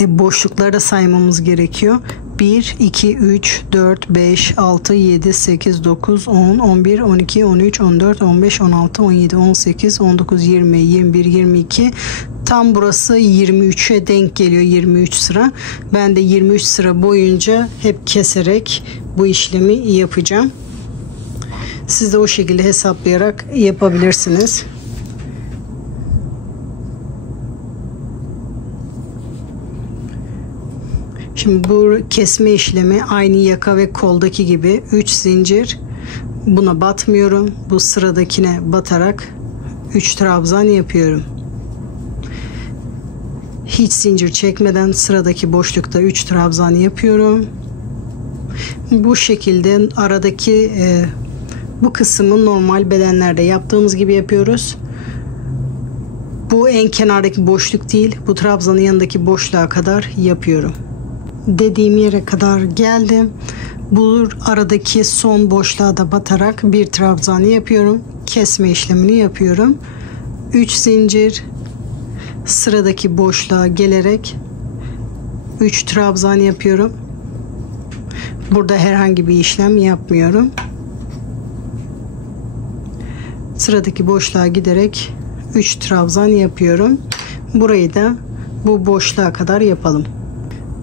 Boşlukları da saymamız gerekiyor. 1, 2, 3, 4, 5, 6, 7, 8, 9, 10, 11, 12, 13, 14, 15, 16, 17, 18, 19, 20, 21, 22. Tam burası 23'e denk geliyor, 23 sıra. Ben de 23 sıra boyunca hep keserek bu işlemi yapacağım. Siz de o şekilde hesaplayarak yapabilirsiniz. Şimdi bu kesme işlemi aynı yaka ve koldaki gibi 3 zincir. Buna batmıyorum. Bu sıradakine batarak 3 trabzan yapıyorum. Hiç zincir çekmeden sıradaki boşlukta 3 trabzan yapıyorum. Bu şekilde aradaki bu kısmı normal bedenlerde yaptığımız gibi yapıyoruz. Bu en kenardaki boşluk değil. Bu trabzanın yanındaki boşluğa kadar yapıyorum. Dediğim yere kadar geldim. Bu aradaki son boşluğa da batarak bir trabzan yapıyorum. Kesme işlemini yapıyorum. 3 zincir. Sıradaki boşluğa gelerek 3 trabzan yapıyorum. Burada herhangi bir işlem yapmıyorum. Sıradaki boşluğa giderek 3 trabzan yapıyorum. Burayı da bu boşluğa kadar yapalım.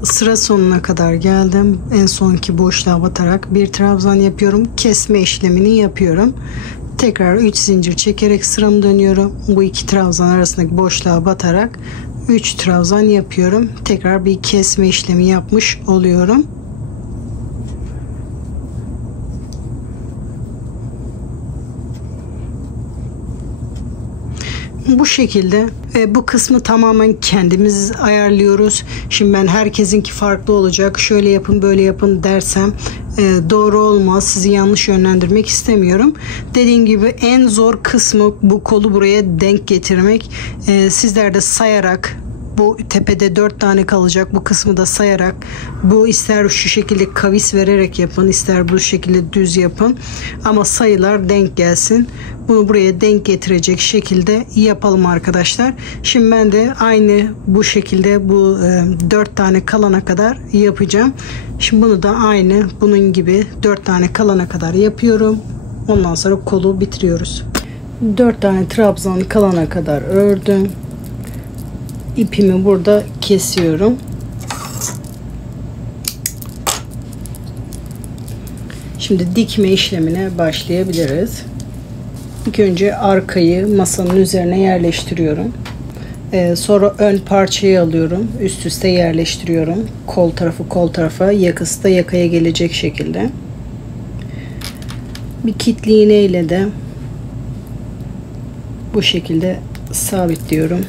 Sıra sonuna kadar geldim. En sonki boşluğa batarak bir trabzan yapıyorum. Kesme işlemini yapıyorum. Tekrar 3 zincir çekerek sıramı dönüyorum. Bu 2 trabzan arasındaki boşluğa batarak 3 trabzan yapıyorum. Tekrar bir kesme işlemi yapmış oluyorum. Bu şekilde bu kısmı tamamen kendimiz ayarlıyoruz. Şimdi ben herkesinki farklı olacak. Şöyle yapın böyle yapın dersem doğru olmaz. Sizi yanlış yönlendirmek istemiyorum. Dediğim gibi en zor kısmı bu kolu buraya denk getirmek. Sizler de sayarak bu tepede 4 tane kalacak. Bu kısmı da sayarak bu ister şu şekilde kavis vererek yapın, ister bu şekilde düz yapın. Ama sayılar denk gelsin. Bunu buraya denk getirecek şekilde yapalım arkadaşlar. Şimdi ben de aynı bu şekilde bu 4 tane kalana kadar yapacağım. Şimdi bunu da aynı bunun gibi 4 tane kalana kadar yapıyorum. Ondan sonra kolu bitiriyoruz. 4 tane trabzan kalana kadar ördüm. İpimi burada kesiyorum. Şimdi dikme işlemine başlayabiliriz. İlk önce arkayı masanın üzerine yerleştiriyorum. Sonra ön parçayı alıyorum. Üst üste yerleştiriyorum. Kol tarafı kol tarafa, yakası da yakaya gelecek şekilde. Bir kitli iğne ile de bu şekilde sabitliyorum.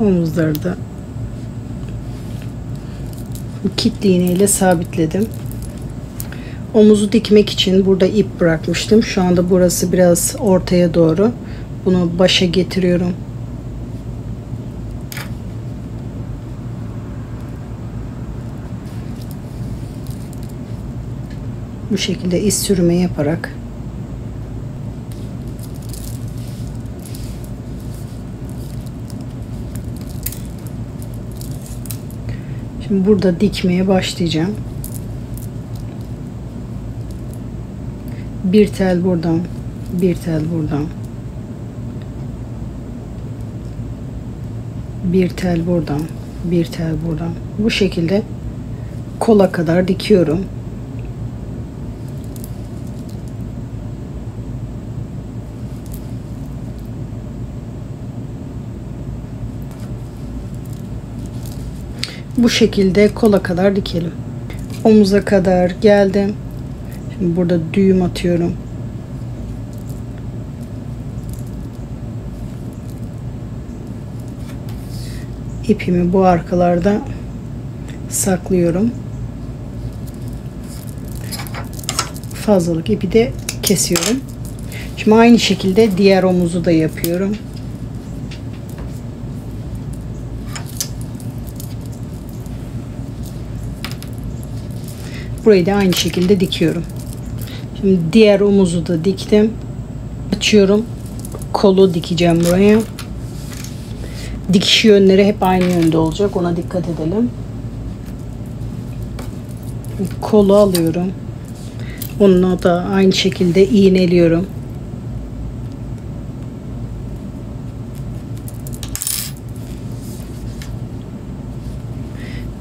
Omuzları da kitli iğne ile sabitledim. Omuzu dikmek için burada ip bırakmıştım. Şu anda burası biraz ortaya doğru. Bunu başa getiriyorum. Bu şekilde iz sürme yaparak şimdi burada dikmeye başlayacağım. Bir tel buradan, bir tel buradan, bir tel buradan, bir tel buradan. Bu şekilde kola kadar dikiyorum. Bu şekilde kola kadar dikelim. Omuza kadar geldim. Şimdi burada düğüm atıyorum. İpimi bu arkalarda saklıyorum. fazlalık ipi de kesiyorum. Şimdi aynı şekilde diğer omuzu da yapıyorum. Burayı da aynı şekilde dikiyorum. Şimdi diğer omuzu da diktim. Açıyorum. Kolu dikeceğim buraya. Dikiş yönleri hep aynı yönde olacak. Ona dikkat edelim. Kolu alıyorum. Onunla da aynı şekilde iğneliyorum.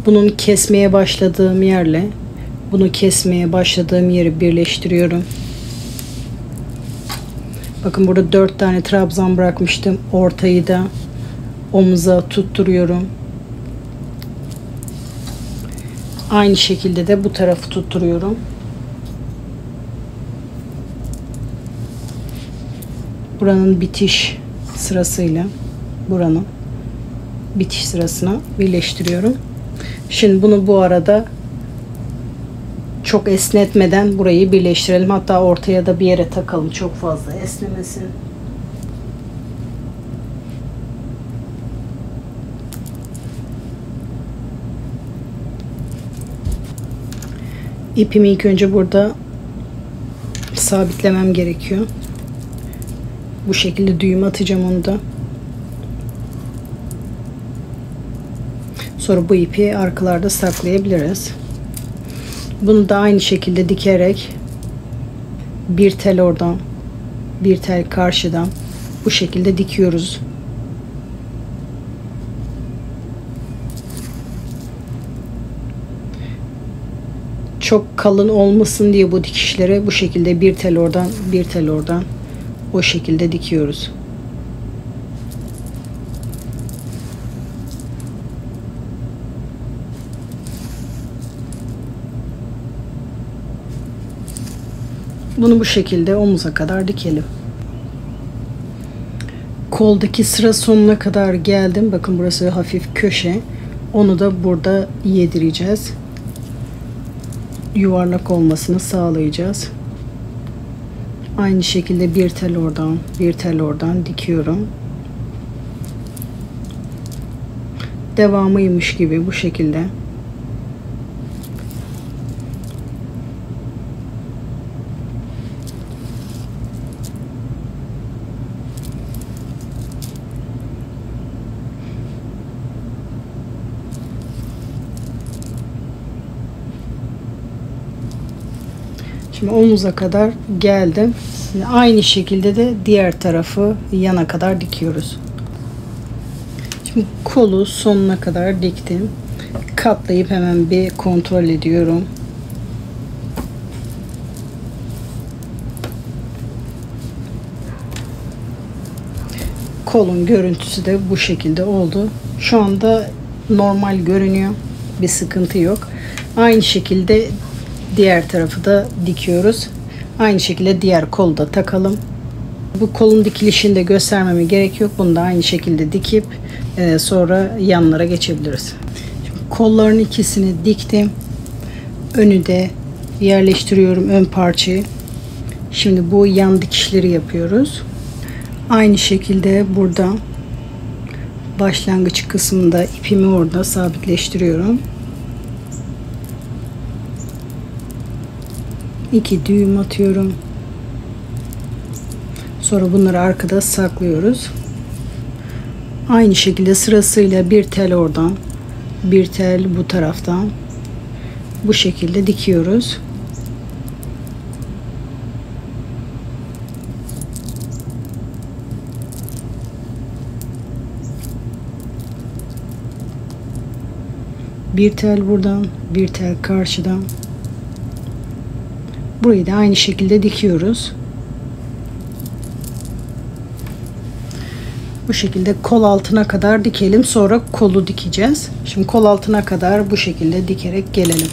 Bunun kesmeye başladığım yerle bunu kesmeye başladığım yeri birleştiriyorum. Bakın burada 4 tane trabzan bırakmıştım. Ortayı da omuza tutturuyorum. Aynı şekilde de bu tarafı tutturuyorum. Buranın bitiş sırasıyla buranın bitiş sırasına birleştiriyorum. Şimdi bunu bu arada çok esnetmeden burayı birleştirelim. Hatta ortaya da bir yere takalım. Çok fazla esnemesin. İpimi ilk önce burada sabitlemem gerekiyor. Bu şekilde düğüm atacağım onu da. Sonra bu ipi arkalarda saklayabiliriz. Bunu da aynı şekilde dikerek bir tel oradan, bir tel karşıdan bu şekilde dikiyoruz. Çok kalın olmasın diye bu dikişleri bu şekilde bir tel oradan, bir tel oradan o şekilde dikiyoruz. Bunu bu şekilde omuza kadar dikelim. Koldaki sıra sonuna kadar geldim. Bakın burası hafif köşe. Onu da burada yedireceğiz. Yuvarlak olmasını sağlayacağız. Aynı şekilde bir tel oradan, bir tel oradan dikiyorum. Devamıymış gibi bu şekilde. Şimdi omuza kadar geldim. Şimdi aynı şekilde de diğer tarafı yana kadar dikiyoruz. Şimdi kolu sonuna kadar diktim. Katlayıp hemen bir kontrol ediyorum. Kolun görüntüsü de bu şekilde oldu. Şu anda normal görünüyor. Bir sıkıntı yok. Aynı şekilde diğer tarafı da dikiyoruz. Aynı şekilde diğer kolu da takalım. Bu kolun dikilişini de göstermeme gerek yok. Bunu da aynı şekilde dikip sonra yanlara geçebiliriz. Şimdi kolların ikisini diktim. Önü de yerleştiriyorum, ön parçayı. Şimdi bu yan dikişleri yapıyoruz. Aynı şekilde burada başlangıç kısmında ipimi orada sabitleştiriyorum. 2 düğüm atıyorum. Sonra bunları arkada saklıyoruz. Aynı şekilde sırasıyla bir tel oradan, bir tel bu taraftan bu şekilde dikiyoruz. Bir tel buradan, bir tel karşıdan. Burayı da aynı şekilde dikiyoruz. Bu şekilde kol altına kadar dikelim. Sonra kolu dikeceğiz. Şimdi kol altına kadar bu şekilde dikerek gelelim.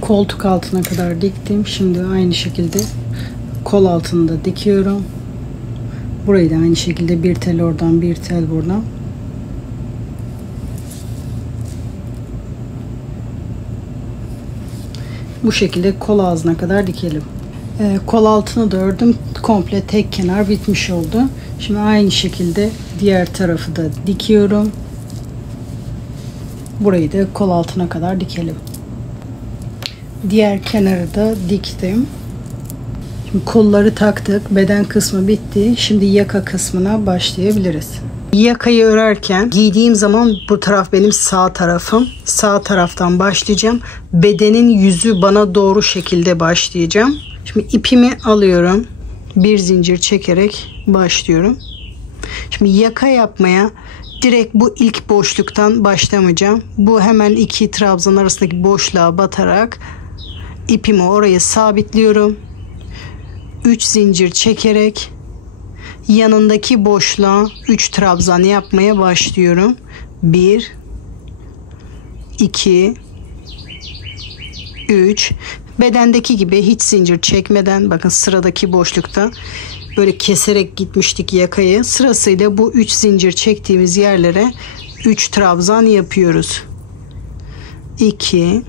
Koltuk altına kadar diktim. Şimdi aynı şekilde kol altında dikiyorum. Burayı da aynı şekilde bir tel oradan, bir tel buradan. Bu şekilde kol ağzına kadar dikelim. Kol altını da ördüm. Komple tek kenar bitmiş oldu. Şimdi aynı şekilde diğer tarafı da dikiyorum. Burayı da kol altına kadar dikelim. Diğer kenarı da diktim. Şimdi kolları taktık. Beden kısmı bitti. Şimdi yaka kısmına başlayabiliriz. Yakayı örerken giydiğim zaman bu taraf benim sağ tarafım. Sağ taraftan başlayacağım. Bedenin yüzü bana doğru şekilde başlayacağım. Şimdi ipimi alıyorum. Bir zincir çekerek başlıyorum. Şimdi yaka yapmaya direkt bu ilk boşluktan başlamayacağım. Bu hemen iki trabzan arasındaki boşluğa batarak ipimi oraya sabitliyorum. 3 zincir çekerek yanındaki boşluğa 3 trabzan yapmaya başlıyorum. 1 2 3. Bedendeki gibi hiç zincir çekmeden, bakın sıradaki boşlukta böyle keserek gitmiştik yakayı. Sırasıyla bu 3 zincir çektiğimiz yerlere 3 trabzan yapıyoruz. 2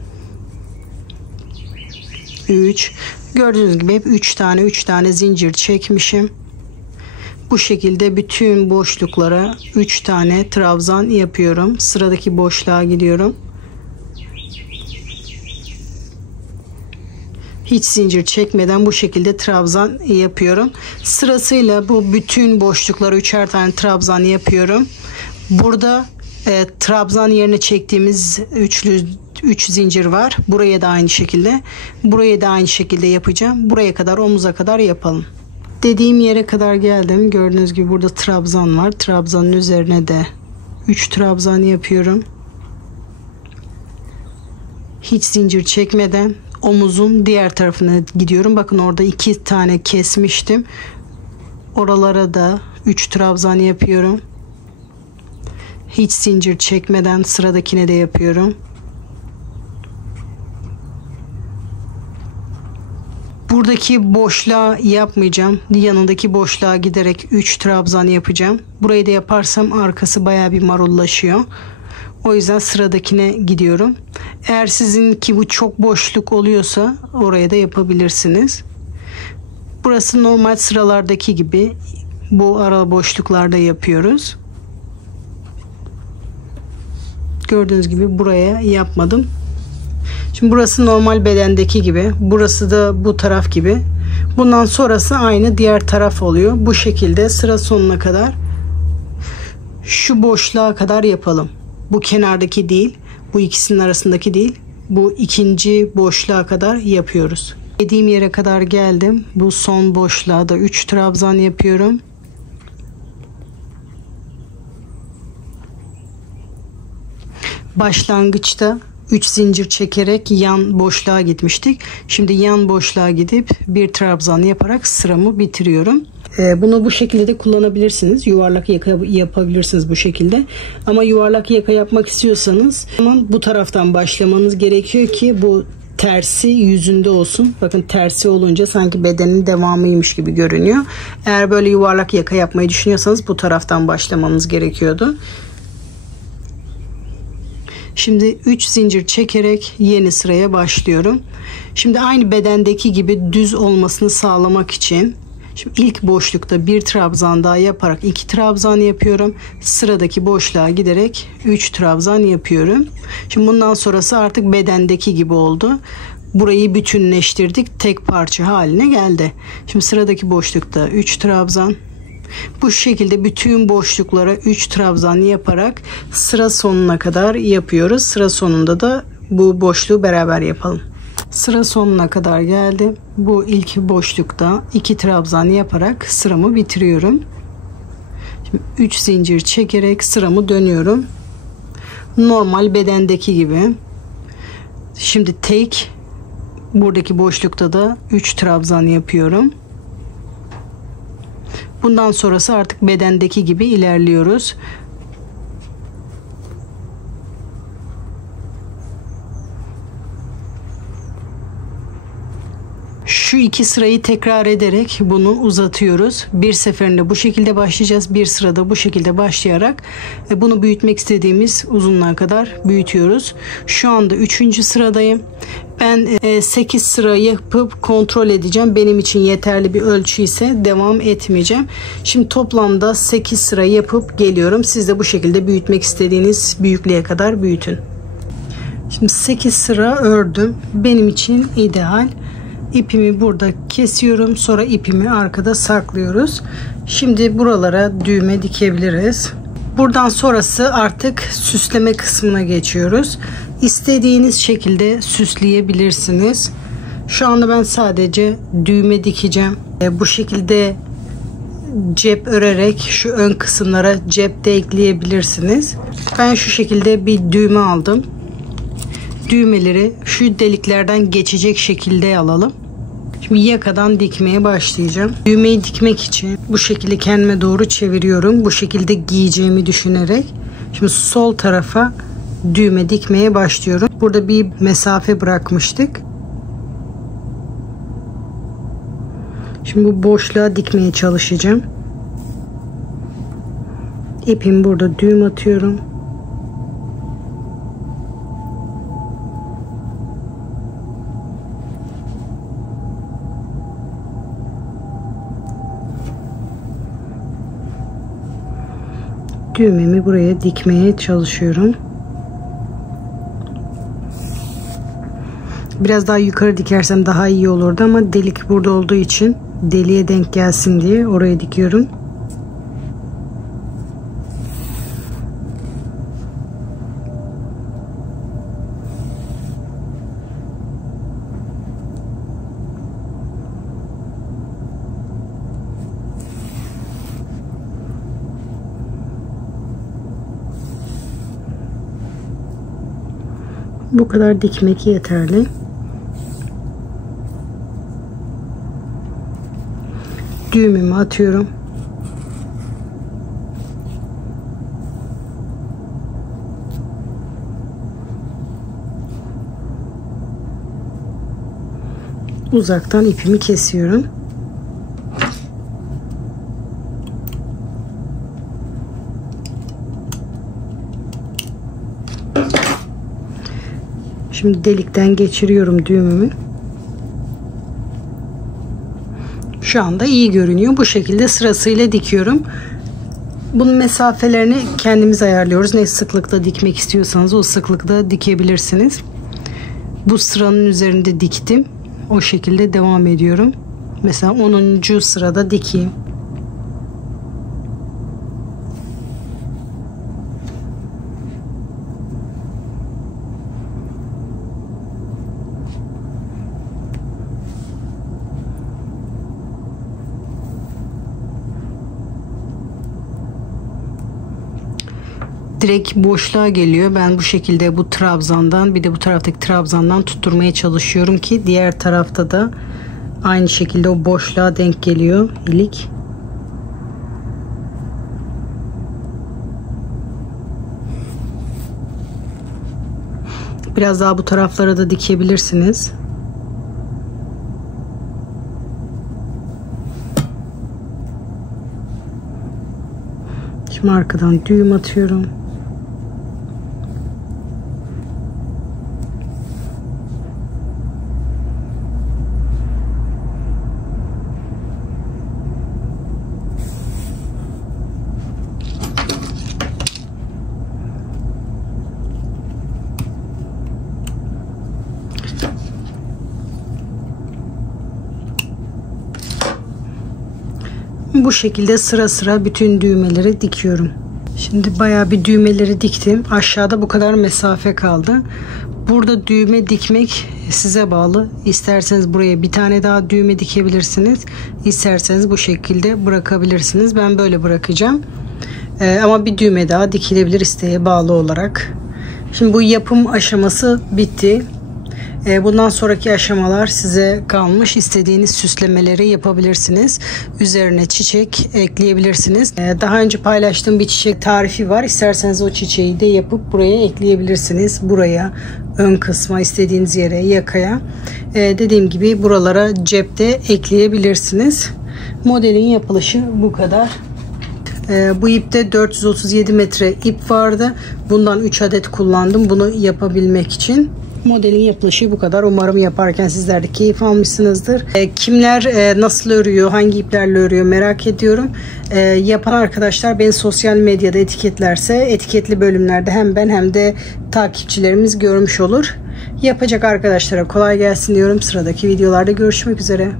3. Gördüğünüz gibi hep 3 tane zincir çekmişim. Bu şekilde bütün boşluklara 3 tane trabzan yapıyorum. Sıradaki boşluğa gidiyorum. Hiç zincir çekmeden bu şekilde trabzan yapıyorum. Sırasıyla bu bütün boşluklara 3'er tane trabzan yapıyorum. Burada trabzan yerine çektiğimiz 3 zincir var. Buraya da aynı şekilde. Buraya da aynı şekilde yapacağım. Buraya kadar, omuza kadar yapalım. Dediğim yere kadar geldim. Gördüğünüz gibi burada trabzan var. Trabzanın üzerine de 3 trabzan yapıyorum. Hiç zincir çekmeden omuzun diğer tarafına gidiyorum. Bakın orada 2 tane kesmiştim. Oralara da 3 trabzan yapıyorum. Hiç zincir çekmeden sıradakine de yapıyorum. Buradaki boşluğa yapmayacağım. Yanındaki boşluğa giderek 3 trabzan yapacağım. Burayı da yaparsam arkası baya bir marullaşıyor. O yüzden sıradakine gidiyorum. Eğer sizinki bu çok boşluk oluyorsa oraya da yapabilirsiniz. Burası normal sıralardaki gibi. Bu ara boşluklarda yapıyoruz. Gördüğünüz gibi buraya yapmadım. Şimdi burası normal bedendeki gibi. Burası da bu taraf gibi. Bundan sonrası aynı diğer taraf oluyor. Bu şekilde sıra sonuna kadar şu boşluğa kadar yapalım. Bu kenardaki değil. Bu ikisinin arasındaki değil. Bu ikinci boşluğa kadar yapıyoruz. Dediğim yere kadar geldim. Bu son boşluğa da 3 trabzan yapıyorum. Başlangıçta 3 zincir çekerek yan boşluğa gitmiştik. Şimdi yan boşluğa gidip bir trabzan yaparak sıramı bitiriyorum. Bunu bu şekilde de kullanabilirsiniz. Yuvarlak yaka yapabilirsiniz bu şekilde. Ama yuvarlak yaka yapmak istiyorsanız bu taraftan başlamanız gerekiyor ki bu tersi yüzünde olsun. Bakın tersi olunca sanki bedenin devamıymış gibi görünüyor. Eğer böyle yuvarlak yaka yapmayı düşünüyorsanız bu taraftan başlamanız gerekiyordu. Şimdi 3 zincir çekerek yeni sıraya başlıyorum. Şimdi aynı bedendeki gibi düz olmasını sağlamak için şimdi ilk boşlukta bir trabzan daha yaparak 2 trabzan yapıyorum. Sıradaki boşluğa giderek 3 trabzan yapıyorum. Şimdi bundan sonrası artık bedendeki gibi oldu. Burayı bütünleştirdik. Tek parça haline geldi. Şimdi sıradaki boşlukta 3 trabzan. Bu şekilde bütün boşluklara 3 trabzan yaparak sıra sonuna kadar yapıyoruz. Sıra sonunda da bu boşluğu beraber yapalım. Sıra sonuna kadar geldim. Bu ilk boşlukta 2 trabzan yaparak sıramı bitiriyorum. Şimdi 3 zincir çekerek sıramı dönüyorum. Normal bedendeki gibi. Şimdi tek buradaki boşlukta da 3 trabzan yapıyorum. Bundan sonrası artık bedendeki gibi ilerliyoruz. Şu iki sırayı tekrar ederek bunu uzatıyoruz. Bir seferinde bu şekilde başlayacağız. Bir sırada bu şekilde başlayarak bunu büyütmek istediğimiz uzunluğa kadar büyütüyoruz. Şu anda 3. sıradayım. Ben 8 sıra yapıp kontrol edeceğim. Benim için yeterli bir ölçü ise devam etmeyeceğim. Şimdi toplamda 8 sıra yapıp geliyorum. Siz de bu şekilde büyütmek istediğiniz büyüklüğe kadar büyütün. Şimdi 8 sıra ördüm. Benim için ideal. İpimi burada kesiyorum. Sonra ipimi arkada saklıyoruz. Şimdi buralara düğme dikebiliriz. Buradan sonrası artık süsleme kısmına geçiyoruz. İstediğiniz şekilde süsleyebilirsiniz. Şu anda ben sadece düğme dikeceğim. Bu şekilde cep örerek şu ön kısımlara cep de ekleyebilirsiniz. Ben şu şekilde bir düğme aldım. Düğmeleri şu deliklerden geçecek şekilde alalım. Şimdi yakadan dikmeye başlayacağım. Düğmeyi dikmek için bu şekilde kendime doğru çeviriyorum. Bu şekilde giyeceğimi düşünerek. Şimdi sol tarafa düğme dikmeye başlıyorum. Burada bir mesafe bırakmıştık. Şimdi bu boşluğa dikmeye çalışacağım. İpimi burada düğüm atıyorum. Düğmemi buraya dikmeye çalışıyorum. Biraz daha yukarı dikersem daha iyi olurdu ama delik burada olduğu için deliğe denk gelsin diye oraya dikiyorum. Bu kadar dikmek yeterli. Düğümümü atıyorum. Uzaktan ipimi kesiyorum. Şimdi delikten geçiriyorum düğümümü. Şu anda iyi görünüyor. Bu şekilde sırasıyla dikiyorum. Bunun mesafelerini kendimiz ayarlıyoruz. Ne sıklıkta dikmek istiyorsanız o sıklıkta dikebilirsiniz. Bu sıranın üzerinde diktim. O şekilde devam ediyorum. Mesela 10. sırada dikeyim. Direkt boşluğa geliyor. Ben bu şekilde bu trabzandan bir de bu taraftaki trabzandan tutturmaya çalışıyorum ki diğer tarafta da aynı şekilde o boşluğa denk geliyor ilik. Biraz daha bu taraflara da dikebilirsiniz. Şimdi arkadan düğüm atıyorum. Bu şekilde sıra sıra bütün düğmeleri dikiyorum. Şimdi bayağı bir düğmeleri diktim. Aşağıda bu kadar mesafe kaldı. Burada düğme dikmek size bağlı. İsterseniz buraya bir tane daha düğme dikebilirsiniz. İsterseniz bu şekilde bırakabilirsiniz. Ben böyle bırakacağım. Ama bir düğme daha dikilebilir isteğe bağlı olarak. Şimdi bu yapım aşaması bitti. Bundan sonraki aşamalar size kalmış. İstediğiniz süslemeleri yapabilirsiniz. Üzerine çiçek ekleyebilirsiniz. Daha önce paylaştığım bir çiçek tarifi var. İsterseniz o çiçeği de yapıp buraya ekleyebilirsiniz. Buraya, ön kısma, istediğiniz yere, yakaya. Dediğim gibi buralara cepte ekleyebilirsiniz. Modelin yapılışı bu kadar. Bu ipte 437 metre ip vardı. Bundan 3 adet kullandım bunu yapabilmek için. Modelin yapılışı bu kadar. Umarım yaparken sizler de keyif almışsınızdır. Kimler nasıl örüyor, hangi iplerle örüyor merak ediyorum. Yapan arkadaşlar beni sosyal medyada etiketlerse etiketli bölümlerde hem ben hem de takipçilerimiz görmüş olur. Yapacak arkadaşlara kolay gelsin diyorum. Sıradaki videolarda görüşmek üzere.